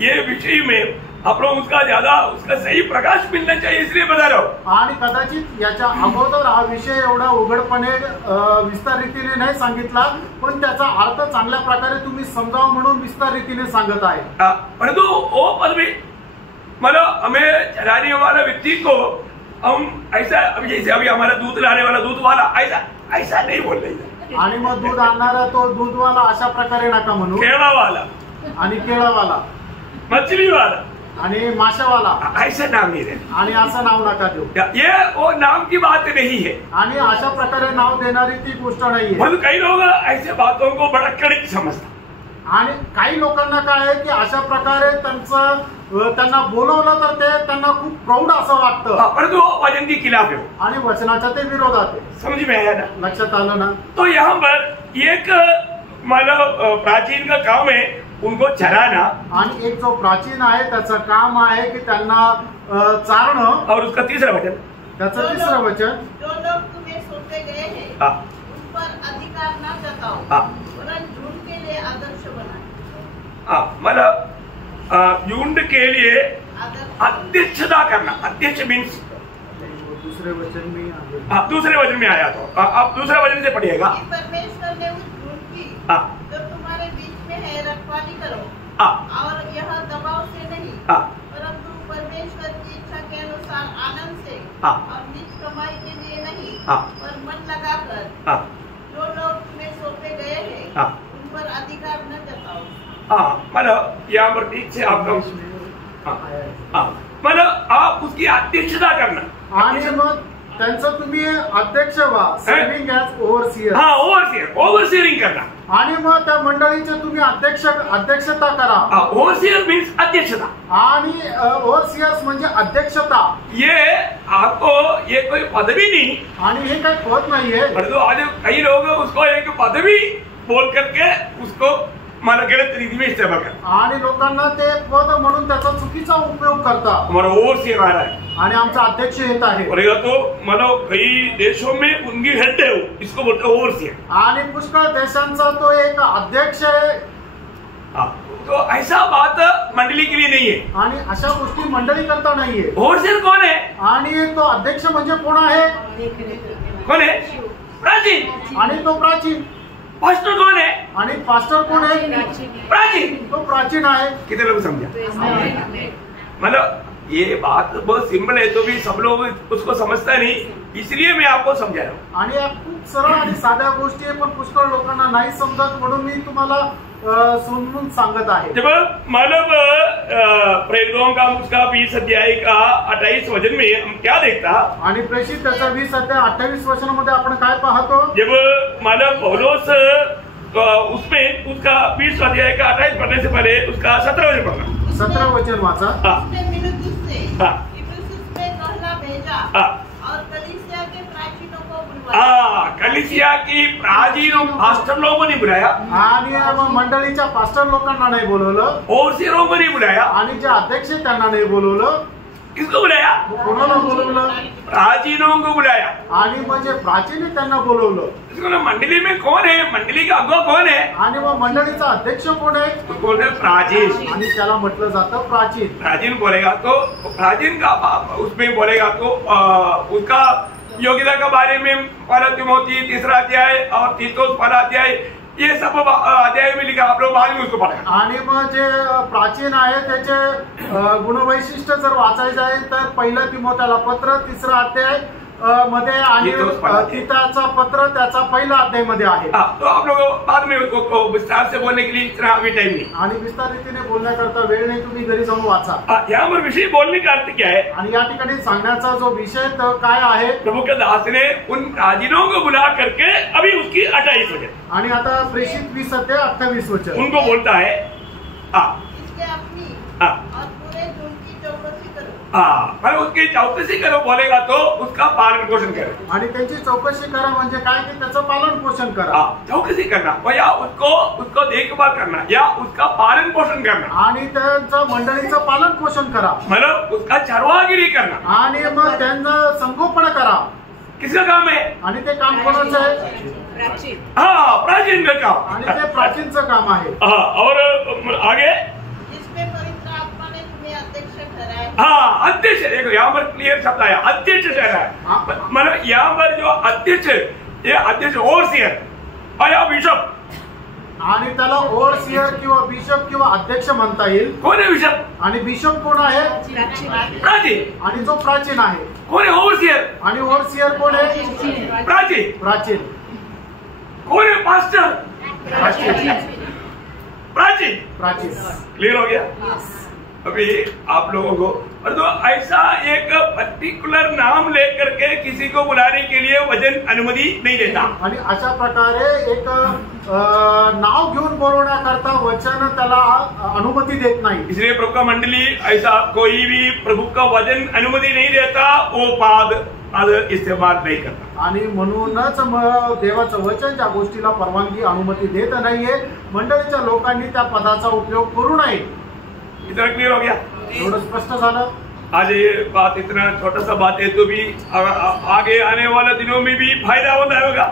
ये विषय में आप लोग उसका ज्यादा उसका सही प्रकाश मिलना चाहिए इसलिए बता रहा हूँ। आणि कदाचित याच्या अगोदर हा विषय एवढा उघडपणे विस्तार रीतीने नाही सांगितला, पण त्याचा अर्थ चांगल्या प्रकारे तुम्ही समजावं म्हणून विस्तार रीतीने सांगत आहे। परंतु वो पद भी मतलब हमें चराने वाला व्यक्ति को हम ऐसा, अभी जैसे अभी हमारा दूध लाने वाला दूध वाला ऐसा ऐसा नहीं बोल रही है, आणि मग दूध आणणारा तो दूधवाला अशा प्रकारे नका म्हणू, केला वाला आणि केळावाला मछली वाला आणि माशावाला ऐसा नाम नहीं है। आणि असं नाव नका देऊ। ये वो नाम की बात नहीं है, आणि अशा प्रकारे नाव देणारी ती गोष्ट नाहीये। मतलब कई लोग ऐसे बातों को बड़ा कड़क समझते, आणि काही लोकांना काय आहे की अशा प्रकारे त्यांना बोलवलं तर ते त्यांना खूप प्रौढ असं वाटतं, परंतु वो वचन के खिलाफ है, आणि वचनाच्या ते विरोधात आहे। समझ में आया ना? लक्षात आलं ना? तो यहाँ पर एक मतलब प्राचीन का काम है उनको चराना, आणि एक जो प्राचीन आहे त्याचं काम आहे की त्यांना चारणं। और उसका तीसरा वचन, त्याचं तिसरं वचन, जो लोग तुम्हें सौंपे गए हैं हाँ उन पर अधिकार न जताओ, हाँ वरन झुंड के लिए आदर्श बनाओ। हाँ मतलब झुंड के लिए आदर्श अध्यक्षता करना, अध्यक्ष मीन्स दुसरे वचन मी आहे। हाँ दूसरे वचन में आया तो आप दूसरे वचन से पढ़िएगा। कि परमेश्वर ने उस झुंड की हाँ जो तुम्हारे बीच में है रखवाली करो, हाँ और यह दबाव से नहीं हाँ परंतु परमेश्वर की इच्छा के अनुसार आनंद से हाँ और निज कमाई के लिए नहीं हाँ पर मन लगाकर हाँ जो लोग तुम्हें सौंपे गए हैं हाँ उन पर अधिकार न जताओ। हाँ मतलब यहाँ पर ठीक से आप लोग हाँ हाँ मतलब आप उसकी अध्यक्षता करना, आणि मग त्यांचं तुम्ही अध्यक्ष व्हा, सर्विंग ॲज ओव्हरसियर। हाँ ओवरसीयरिंग करना, आणि मग त्या मंडळीचे तुम्ही अध्यक्षता करा। ओवरसीयर मीन्स अध्यक्षता, आणि ओव्हरसियर्स म्हणजे अध्यक्षता। ये आपको ये कोई पदवी नहीं, आणि हे काही पद नाहीये, परंतु आज कई लोग उसको एक पदवी बोल करके उसको मला गलत रीति में इस्तेमाल करता, आणि लोकांना ते पद म्हणून त्याचा चुकीचा उपयोग करतात। हमारा ओवरसीयर आ रहा है, आणि आमचा अध्यक्ष येत आहे, बोलेगा तो मतलब कई देशों में उनकी हेड है वो, इसको बोलते हैं ओवरसीयर। आणि पुष्कळ देशांचा तो एक अध्यक्ष आहे। हाँ तो ऐसा बात मंडली के लिए नहीं है। आणि अशा गोष्टी मंडळी करता नाहीये। ओवरसीयर कौन है? आणि तो अध्यक्ष म्हणजे कोण आहे? कौन है? प्राचीन। आणि तो प्राचीन। पास्टर कौन है? आणि पास्टर कोण आहे? प्राचीन। तो प्राचीन आहे। कितने लोग समझा? मतलब ये बात बहुत सिंपल है तो भी सब लोग उसको समझता नहीं, इसलिए मैं आपको समझा रहा हूँ। आणि या खूप सरळ आणि साध्या गोष्टी आहे, पण पुष्कळ लोकांना नाही समजत, म्हणून मी तुम्हाला समजून सांगत आहे। जब मतलब प्रेरितों का उसका 20 अध्याय का 28 वचन में हम क्या देखता, आणि प्रेषित त्याचा 20 अध्याय 28 वचनामध्ये आपण काय पाहतो? जब मतलब पौलुस उसमें उसका 20 अध्याय का 28 पढ़ने से पहले उसका 17 वचन पढ़ना। 17 वचन वाचा। उसने मिनुतुस से हाँ इफिसुस में कहला भेजा हाँ और कलीसिया के प्राचीनों को बुलवाया। कलीसिया की प्राचीनों पास्टर लोगों को नहीं बुलाया, आणि मग मंडळीच्या पास्टर लोकांना नाही बोलवलं, ओवरसीयरों को नहीं बुलाया, आणि जे अध्यक्ष आहेत त्यांना नाही बोलवलं। किसको बुलाया? कोणाला बोलवलं? प्राचीनों को बुलाया। आणि म्हणजे प्राचीन आहेत त्यांना बोलवलं। इसको ना मंडली में कौन है, मंडली का अगुवा कौन है? आणि मग मंडळीचा अध्यक्ष कोण आहे? तो बोलते हैं प्राचीन। आणि त्याला म्हटलं जातं प्राचीन। प्राचीन बोलेगा तो प्राचीन का उसमें बोलेगा तो उसका योग्यता के बारे में पहला तिमोथी 3 अध्याय और तीतुस 1 अध्याय ये सब अध्याय में लिखा, आप लोग बाद में उसको पढ़ें। आणि मग जे प्राचीन आहे त्याचे गुणवैशिष्ट्य जर वाचायचे आहे तर पहिलं तिमोथेला पत्र 3 अध्याय मध्ये आणि तीताचा पत्र त्याचा पहिला अध्याय मध्ये आहे। तो आप लोग बाद में उसको विस्तार से बोलने के लिए इतना अभी टाइम नहीं, आणि विस्तार रीतीने बोलण्याकरता वेळ नाही, तुम्ही घरी जाऊन वाचा। यहाँ पर विषय बोलने का अर्थ क्या है? आणि या ठिकाणी सांगण्याचा जो विषय काय आहे? प्रभु के दास ने उन प्राचीनों को बुला करके अभी उसकी 28 वचन आणि आता प्रेषित 20 अध्याय 28 वचन उनको बोलता है इसलिए अपनी और पूरे झुंड की चौकसी करो। मतलब उसकी चौकसी करो बोलेगा तो उसका पालन पोषण करे। आणि त्यांची चौकशी करा म्हणजे काय की त्याचं पालन पोषण करा। चौकसी करना या उसको देखभाल करना या उसका पालन पोषण करना आणि त्यांचं मंडळीचं पालन पोषण करा, मतलब उसका चरवागिरी करना आणि मग त्यांचं संगोपन करा। किसका काम है? आणि ते काम कोणाचं आहे? प्राचीन का काम, आणि ते प्राचीनचं काम आहे। और आगे जिसमें पवित्र आत्मा ने तुम्हें अध्यक्ष ठहराया। अध्यक्ष, देखो यहाँ पर क्लियर शब्द आया, अध्यक्ष ठहराया। मतलब यहाँ पर जो अध्यक्ष, ये अध्यक्ष ओवरसीयर और या बिशप, आणि त्याला ओव्हरसियर किंवा बिशप किंवा अध्यक्ष म्हणता येईल। कोण आहे बिशप? आणि बिशप कोण आहे? प्राचीन। आणि जो प्राचीन आहे कोण आहे ओवरसीयर? आणि ओव्हरसियर कोण आहे? प्राचीन। प्राचीन। कोण आहे पास्टर? प्राचीन। प्राचीन। क्लियर हो गया? अभी आप लोगों को और तो ऐसा एक पर्टिकुलर नाम लेकर के किसी को बुलाने के लिए वचन अनुमति नहीं देता। आणि अशा प्रकारे एक नाव घेऊन बोलवण्याकरता वचन त्याला अनुमति देत नाही। इसलिए प्रभु का मंडली ऐसा कोई भी प्रभु का वचन अनुमति नहीं देता, वो पद इस्तेमाल नहीं करता। आणि म्हणूनच देवाचं वचन ज्या गोष्टीला परवानगी अनुमति देत नाहीये, मंडळीच्या लोकांनी त्या पदाचा उपयोग करू नये। इतना क्लियर हो गया? एवढं स्पष्ट झालं। आज ये बात इतना छोटा सा बात है तो भी आगे आने वाले दिनों में भी फायदा होता होगा।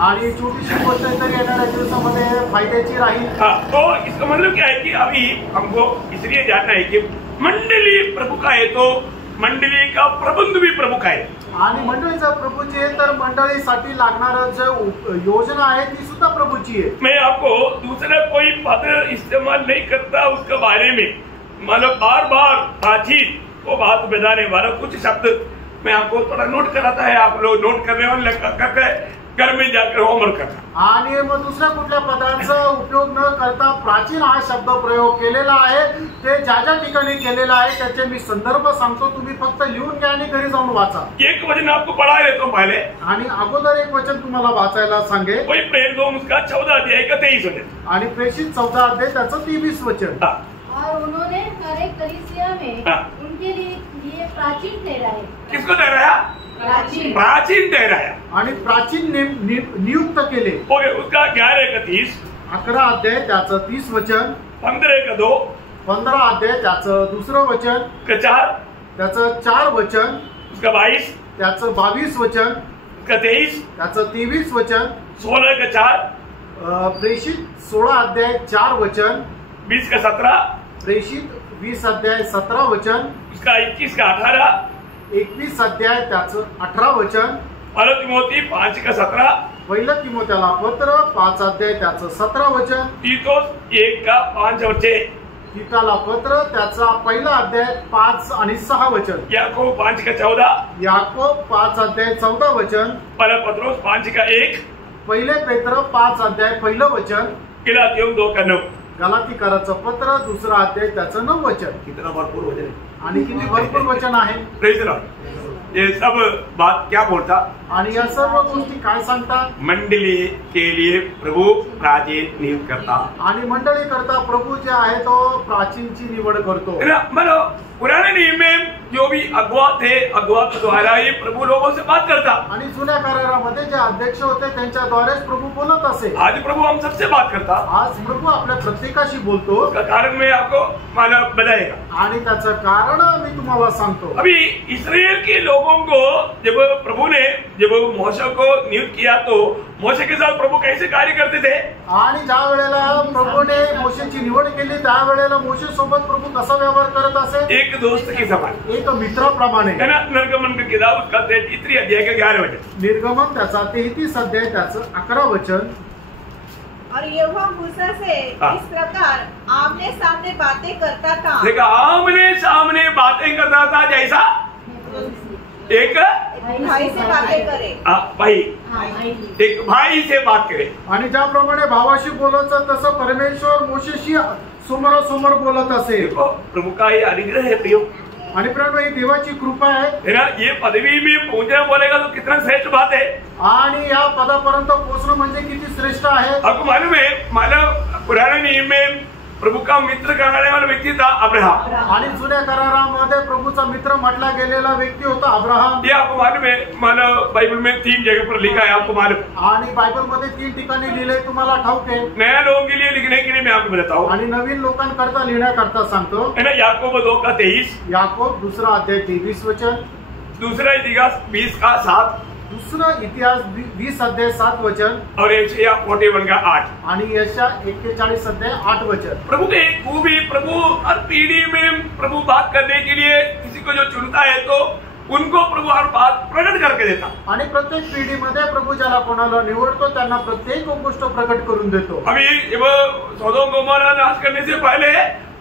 आणि छोटीशी गोष्ट तर येणाऱ्या दिवसामध्ये फायद्याची राहील। तो इसका मतलब क्या है कि अभी हमको इसलिए जानना है कि मंडली प्रभु का है तो मंडली का प्रबंध भी प्रभु का है। आणि मंडळीचा प्रभूची आहे तर मंडळीसाठी लागणारं जे योजना आहे ती सुद्धा प्रभूची आहे। मैं आपको दूसरा कोई पद इस्तेमाल नहीं करता उसके बारे में, मतलब बार बार प्राचीन को बात बताने वाला कुछ शब्द मैं आपको थोड़ा नोट कराता है, आप लोग नोट करने वाले घर में जाकर होमवर्क करना। आणि मग दुसऱ्या कुठल्या पदांचा उपयोग न करता प्राचीन हा शब्द प्रयोग केलेला आहे, ते ज्या ज्या ठिकाणी केलेला आहे त्याचे मी संदर्भ सांगतो, तुम्ही फक्त लिहून घ्या आणि घरी जाऊन वाचा। एक वचन आपको पढ़ा लेता हूं पहले, आणि अगोदर एक वचन तुम्हाला वाचायला सांगे। वही प्रेरित दो उसका 14 अध्याय का 23 वचन, आणि प्रेषित 14 अध्याय त्याचं 23 वचन। और उन्होंने हर एक कलीसिया में उनके लिए प्राचीन ठहराए। किसको ठहराया? प्राचीन ठहराया आणि प्राचीन नियुक्त केले। ओके, उसका 11 का 30, 11 अध्याय त्याचं 30 वचन, 15 का 2, 15 अध्याय त्याचं 2रं वचन, का 4, त्याचं 4 वचन, उसका 22, त्याचं 22 वचन, उसका 23, त्याचं 23 वचन, 16 का 4, प्रेषित 16 अध्याय 4 वचन, 20 का 17, प्रेषित 20 अध्याय 17 वचन, उसका 21 का 18, 21 अध्याय त्याचं 18 वचन, पहला तिमोथी 5 का 17, पहिलं तिमोथेला पत्र 5 अध्याय त्याचं 17 वचन, तीतोस 1 का 5 और 6, तीताला पत्र त्याचा पहिला अध्याय 5 आणि 6 वचन, याकूब 5 का 14, याकोब 5 अध्याय 14 वचन, पहला पत्रोस 5 का 1, पहिले पेत्र 5 अध्याय पहिलं वचन, गलातियों 2 का 9। गलातीकराचं पत्र 2रा अध्याय त्याचं 9 वचन। कितना भरपूर वचन है, आणि किती भरपूर वचन आहे। Praise the Lord. ये सब बात क्या बोलता? आणि या सर्व गोष्टी काय सांगतात? मंडली के लिए प्रभु प्राचीन नियुक्त करता, आणि मंडळी करता प्रभू जे आहे तो प्राचीनची निवड करतो। मतलब पुराने नियम में जो भी अगुवा थे, अगुवा के द्वारा ही प्रभु लोगों से बात करता। आणि जुन्या करारामध्ये जे अध्यक्ष होते त्यांच्याद्वारेच प्रभू बोलत असे। आज प्रभु हम सबसे बात करता, आज प्रभू आपल्या प्रत्येकाशी बोलतो। उसका कारण मैं आपको मालूम बताएगा, आणि त्याचं कारण मी तुम्हाला सांगतो। अभी इस्राएल के लोगों को जब प्रभु ने जब मोशे को नियुक्त किया तो मोशे के साथ प्रभु कैसे कार्य करते थे? आणि ज्या वेळेला प्रभूने मोशेची निवड केली त्यावेळेला मोशे सोबत प्रभू कसा व्यवहार करत असे? एक दोस्त के समान, एक मित्राप्रमाणे। निर्गमन का किताब उसका 33 अध्याय का 11 वचन, निर्गमन त्याचा 33 अध्याय त्याचं 11 वचन। और यहोवा मूसा से इस प्रकार आमने सामने बातें करता था। देखा, आमने सामने बातें करता था जैसा एक भाई से बातें करे। भाई एक भाई से बात करे। आणि ज्याप्रमाणे भावाशी बोलायचं तसं परमेश्वर मोशेशी समोरासमोर बोलत असे। प्रभु का ये अनुग्रह है प्रियो, आणि प्रेम ही देवाची कृपा आहे ना। ये पदवी में पहुंचना बोलेगा तो कितना श्रेष्ठ बात है। आणि या पदापर्यंत पोहोचणं म्हणजे किती श्रेष्ठ आहे। आपको मालूम है, मानव पुराने नियम में प्रभु का मित्र करने वाला व्यक्ति था अब्राहम। आणि जुन्या करारामध्ये प्रभूचा मित्र म्हटला गेलेला व्यक्ति होता अब्राहम। ये आपको मालूम है, मानो बाइबल में 3 जगह पर लिखा है, आपको मालूम। आणि बायबल मध्ये 3 ठिकाणी लिहिले, तुम्हाला ठाऊक आहे। नया लोगों के लिए लिखने के लिए मैं आपको बताता हूँ, आणि नवीन लोकांकरता लिहिण्याकरता सांगतो। है ना, याकूब 2:23, याकूब 2 अध्याय 23 वचन, दूसरा इतिहास 20:7, दूसरा इतिहास 20 अध्याय 7 वचन, और यशायाह 41:8 आणि यशा 41 अध्याय 8 वचन। प्रभु के खूबी, प्रभु हर पीढ़ी में प्रभु बात करने के लिए किसी को जो चुनता है तो उनको प्रभु हर बात प्रकट करके देता। आणि प्रत्येक पिढीमध्ये प्रभु ज्याला कोणाला निवडतो त्यांना प्रत्येक गोष्ट प्रकट करून देतो। अभी वो सदोम गोमोरा नाश करने से पहले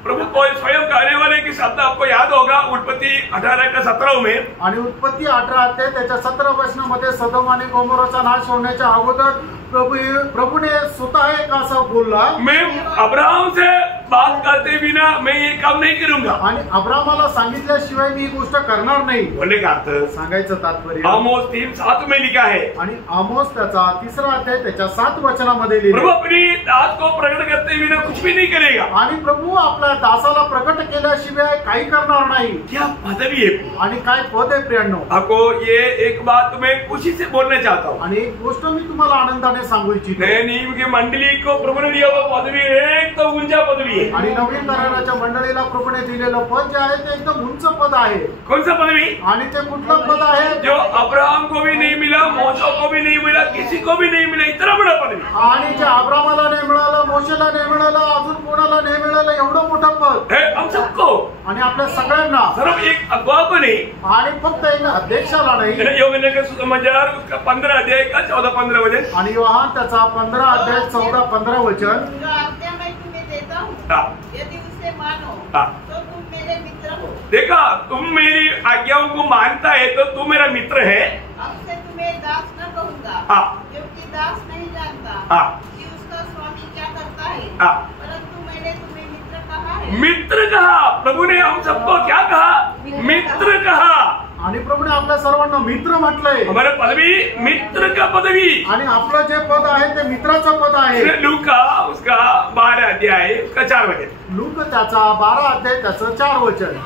प्रभु को स्वयं कहने वाले की शब्द आपको याद होगा, उत्पत्ति 18:17 में। आणि उत्पत्ती 18 अध्याय त्याच्या 17 वचनामध्ये सदोम आणि गोमोराचा नाश होण्याच्या अगोदर प्रभुने स्वतः एक असं बोलला, मैं अब्राहम से बात करते बिना मैं ये काम नहीं करूंगा। आणि अब्राहमाला सांगितल्याशिवाय मी ही गोष्ट करणार नाही। बोलने का अर्थ, सांगायचं तात्पर्य आमोस 3:7 में लिखा है, आणि आमोस त्याचा 3 अध्याय त्याच्या 7 वचनामध्ये लिहिलं, प्रभु अपनी दास को प्रकट करते बिना कुछ भी नहीं करेगा। आणि प्रभु आपल्या दासाला प्रकट केल्याशिवाय काही करणार नाही। क्या पदवी है, आणि काय पद आहे प्रियांनो। आपको ये एक बात मैं खुशी से बोलना चाहता हूँ। आणि एक गोष्ट मी तुम्हाला आनंदाने सांगू इच्छितो। नए नियम की मंडली को प्रभु ने दिया हुआ पदवी एक तो ऊंचा पदवी है। आणि नवीन कराराच्या मंडळीला प्रभूने दिलेलं पद जे आहे ते एकदम उंच पद आहे। कौन सा पदवी? आणि ते कुठलं पद आहे जो अब्राहम को भी नहीं मिला, मोशे को भी नहीं मिला, किसी को भी नहीं मिला, इतना बड़ा पदवी। आणि जे अब्राहमाला नाही मिळालं, मोशेला नाही मिळालं, अजून कोणाला नाही मिळालं, एवढं मोठं पद है हम सबको। आणि आपल्या सगळ्यांना, सिर्फ एक अगुवा को नहीं, आणि फक्त एक अध्यक्षाला नाही। यूहन्ना का सुसमाचार उसका 15 अध्याय का 14-15 वचन, आणि योहान त्याचा 15 अध्याय 14-15 वचन, जो आज्ञा मैं तुम्हें देता हूँ, हाँ। यदि उसे मानो हाँ। तो तुम मेरे मित्र हो। देखा, तुम मेरी आज्ञाओं को मानता है तो तू मेरा मित्र है। अब से तुम्हें दास न कहूंगा, हाँ। क्योंकि दास नहीं जानता हाँ। कि उसका स्वामी क्या करता है, हाँ। परंतु मैंने तुम्हें मित्र कहा है। मित्र कहा, प्रभु ने हम सबको क्या कहा? मित्र कहा। आणि प्रभूने आपल्या सर्वांना मित्र म्हटलंय। हमारा पदवी मित्र का पदवी, आणि आपलं जे पद आहे ते मित्राचं पद आहे। लूका उसका 12 अध्याय उसका 4 वचन, लूक त्याचा 12 अध्याय त्याचं 4 वचन।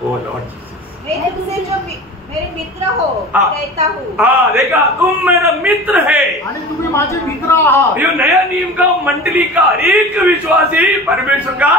ओ लॉर्ड जीसस, मैं तुमसे जो मेरे मित्र हो हाँ। कहता हूँ। हाँ, देखा, तुम मेरा मित्र है। आणि तुम्ही माझे मित्र आहात। ये नया नियम का मंडली का एक विश्वासी परमेश्वर का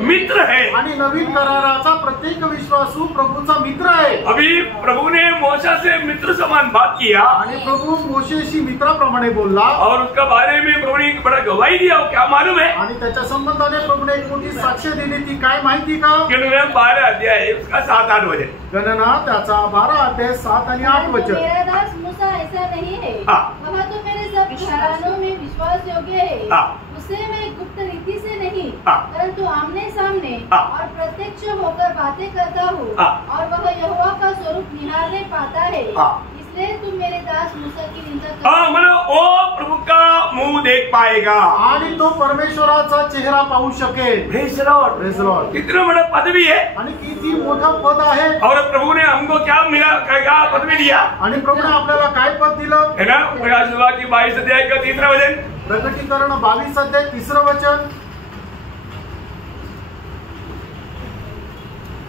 मित्र है। आणि नवीन कराराचा प्रत्येक विश्वासू प्रभूचा मित्र आहे। अभी प्रभु ने मोशे से मित्र समान बात किया, आणि प्रभू मोशेशी मित्राप्रमाणे बोलला, और उसका बारे में प्रभु ने एक बड़ा गवाही दिया। क्या मालूम है? आणि त्याच्या संबंधाने प्रभूने एक मोठी साक्ष दिली। ती काय माहिती का? गणना 12 अध्याय उसका 7-8 वचन, गणना त्याचा 12 अध्याय 7 आणि 8 वचन। मेरा दास मूसा ऐसा नहीं है, हाँ। वह तो मेरे सब घरानों में विश्वास योग्य है। हाँ। उसे मैं गुप्त रीति से नहीं, हाँ। परंतु आमने सामने हाँ। और प्रत्यक्ष होकर बातें करता हूँ, हाँ। और वह यहोवा का स्वरूप निहारने पाता है। हाँ। इसलिए तुम मेरे दास मूसा की निंदा कर। हाँ, मतलब वो प्रभु का मुंह देख पाएगा, आणि तो परमेश्वराचा चेहरा पाहू शकेल। Praise the Lord. Praise the Lord. कितना बड़ा पदवी है। आणि किती मोठं पद आहे। और प्रभु ने हमको क्या मिला, क्या पदवी दिया आणि प्रभूने आपल्याला काय पद दिलं? है ना? प्रकाश विभाग की 22 अध्याय का 3रा वचन, प्रकटीकरण 22 अध्याय 3 वचन,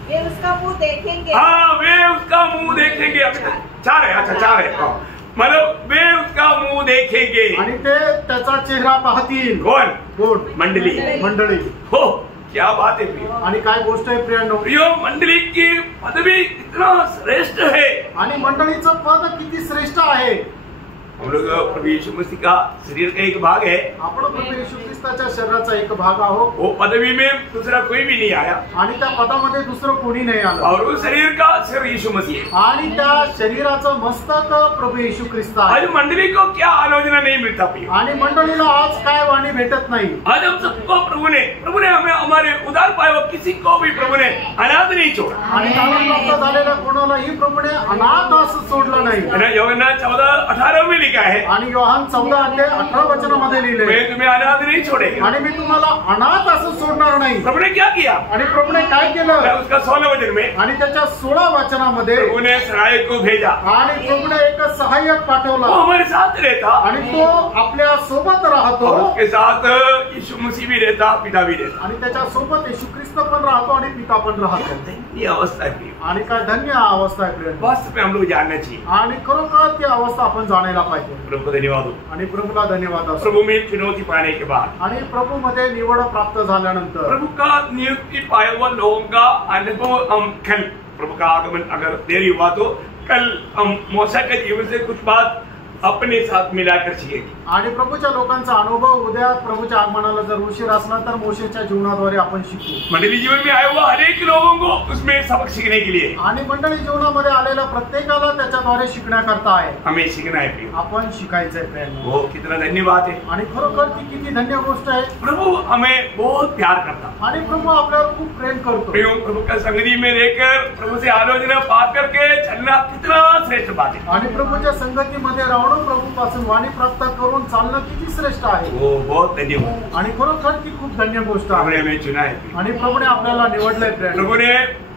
वे उसका मुंह देखेंगे। हाँ, वे उसका मुंह देखेंगे। अभी तक 4 है, अच्छा 4 है। हाँ। मतलब वे उसका मुंह देखेंगे। आणि ते त्याचा चेहरा पाहतील। कौन? कोण? मंडली। मंडळी। हो, क्या बात है प्रियो। आणि काय गोष्ट आहे प्रियांनो? प्रियो, मंडली की पदवी कितना श्रेष्ठ है। आणि मंडळीचं पद किती श्रेष्ठ आहे। हम लोग प्रभु यीशु मसीह का शरीर का एक भाग है। आपण प्रभू येशू ख्रिस्ताच्या शरीराचा एक भाग आहोत। वो पदवी में दूसरा कोई भी नहीं आया, आणि त्या पदामध्ये दुसरं कोणी नाही आलं। और वो शरीर का सिर यीशु मसीह है। आणि त्या शरीराचं मस्तक प्रभू येशू ख्रिस्त आहे। आज मंडली को क्या आलोचना नहीं मिलता प्रियो। आणि मंडळीला आज काय वाणी भेटत नाही। आज हम सबको प्रभु ने हमें हमारे उदार पाए हुए किसी को भी प्रभु ने अनाथ नहीं छोड़ा। आणि तारण प्राप्त झालेल्या कोणालाही प्रभूने अनाथ असं सोडलं नाही। है ना? यूहन्ना 14:18 में लिखा है, आणि योहान 14:18 लिहिले, मैं तुम्हें अनाथ नहीं छोड़ेगा। आणि मी तुम्हाला अनाथ असं सोडणार नाही। प्रभु ने क्या किया? आणि प्रभूने काय केलं? उसका 16 वचन में आणि त्याच्या 16 वचनामध्ये प्रभु ने सहायक को भेजा, आणि प्रभूने एक सहाय्यक पाठवला, वो हमारे साथ रहता, आणि तो आपल्या सोबत राहतो, और उसके साथ यीशु मसीह भी रहता, पिता भी रहता। आणि त्याच्या सोबत येशू ख्रिस्त पण राहतो आणि पिता पण राहतो। ये अवस्था है प्रिय, आणि काय धन्य अवस्था आहे प्रिय। वास्तव में हम लोग जानना चाहिए। आणि खरोखर ती अवस्था आपण जाणायला पाहिजे। प्रभु को धन्यवाद हो। आणि प्रभूला धन्यवाद असो। प्रभु में चुनौती पाने के बाद, आणि प्रभू मध्ये निवड प्राप्त झाल्यानंतर प्रभु का नियुक्ति पाए हुआ लोगों का अनुभव हम कल, प्रभु का आगमन अगर देरी हुआ तो कल हम मूसा के जीवन से कुछ बात अपने साथ मिलाकर सीखेंगे। आणि प्रभूच्या लोकांचा अनुभव उद्या प्रभूच्या आगमनाला जर उशीर असला तर मोशेच्या जीवनाद्वारे आपण शिकू। मंडली जीवन में आए हुआ हर एक लोगों को उसमें सबक सीखने के लिए, आणि मंडळी जीवनामध्ये आलेल्या प्रत्येकाला त्याच्याद्वारे शिकण्याकरता आहे। हमें सीखना है प्रिय, आपण शिकायचंय प्रिय। वो कितना धन्यवाद है। आणि खरोखर ती किती धन्य गोष्ट आहे। प्रभु हमें बहुत प्यार करता, आणि प्रभू आपल्यावर खूप प्रेम करतो। प्रियो, प्रभु का संगति में रहकर प्रभु से आलोचना पा करके चलना कितना श्रेष्ठ बात है। आणि प्रभूच्या संगतीमध्ये राहणं, प्रभू पासून वाणी प्राप्त करून चालणं किती श्रेष्ठ आहे। वो बहुत धन्यवाद। आणि खरोखर ती खूप धन्य गोष्ट प्रभु ने आहे। हमें चुना है, आणि प्रभूने आपल्याला निवडलंय प्रिय। प्रभु ने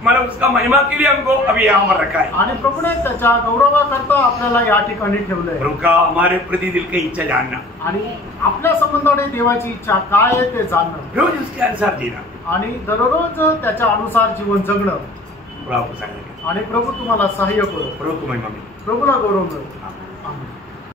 मतलब उसका महिमा के लिए हमको अभी यहाँ पर रखा है। आणि प्रभूने त्याच्या गौरवाकरता आपल्याला या ठिकाणी ठेवलंय। प्रभु का हमारे प्रति दिल की इच्छा जानना, आणि आपल्या संबंधाने देवाची इच्छा काय आहे ते जाणणं, रोज उसके अनुसार जीना, आणि दररोज त्याच्या अनुसार जीवन जगणं। प्रभु आपको सहायता करे। आणि प्रभु तुम्हाला सहाय्य करो। प्रभु को महिमा मिले। प्रभूला गौरव मिळो।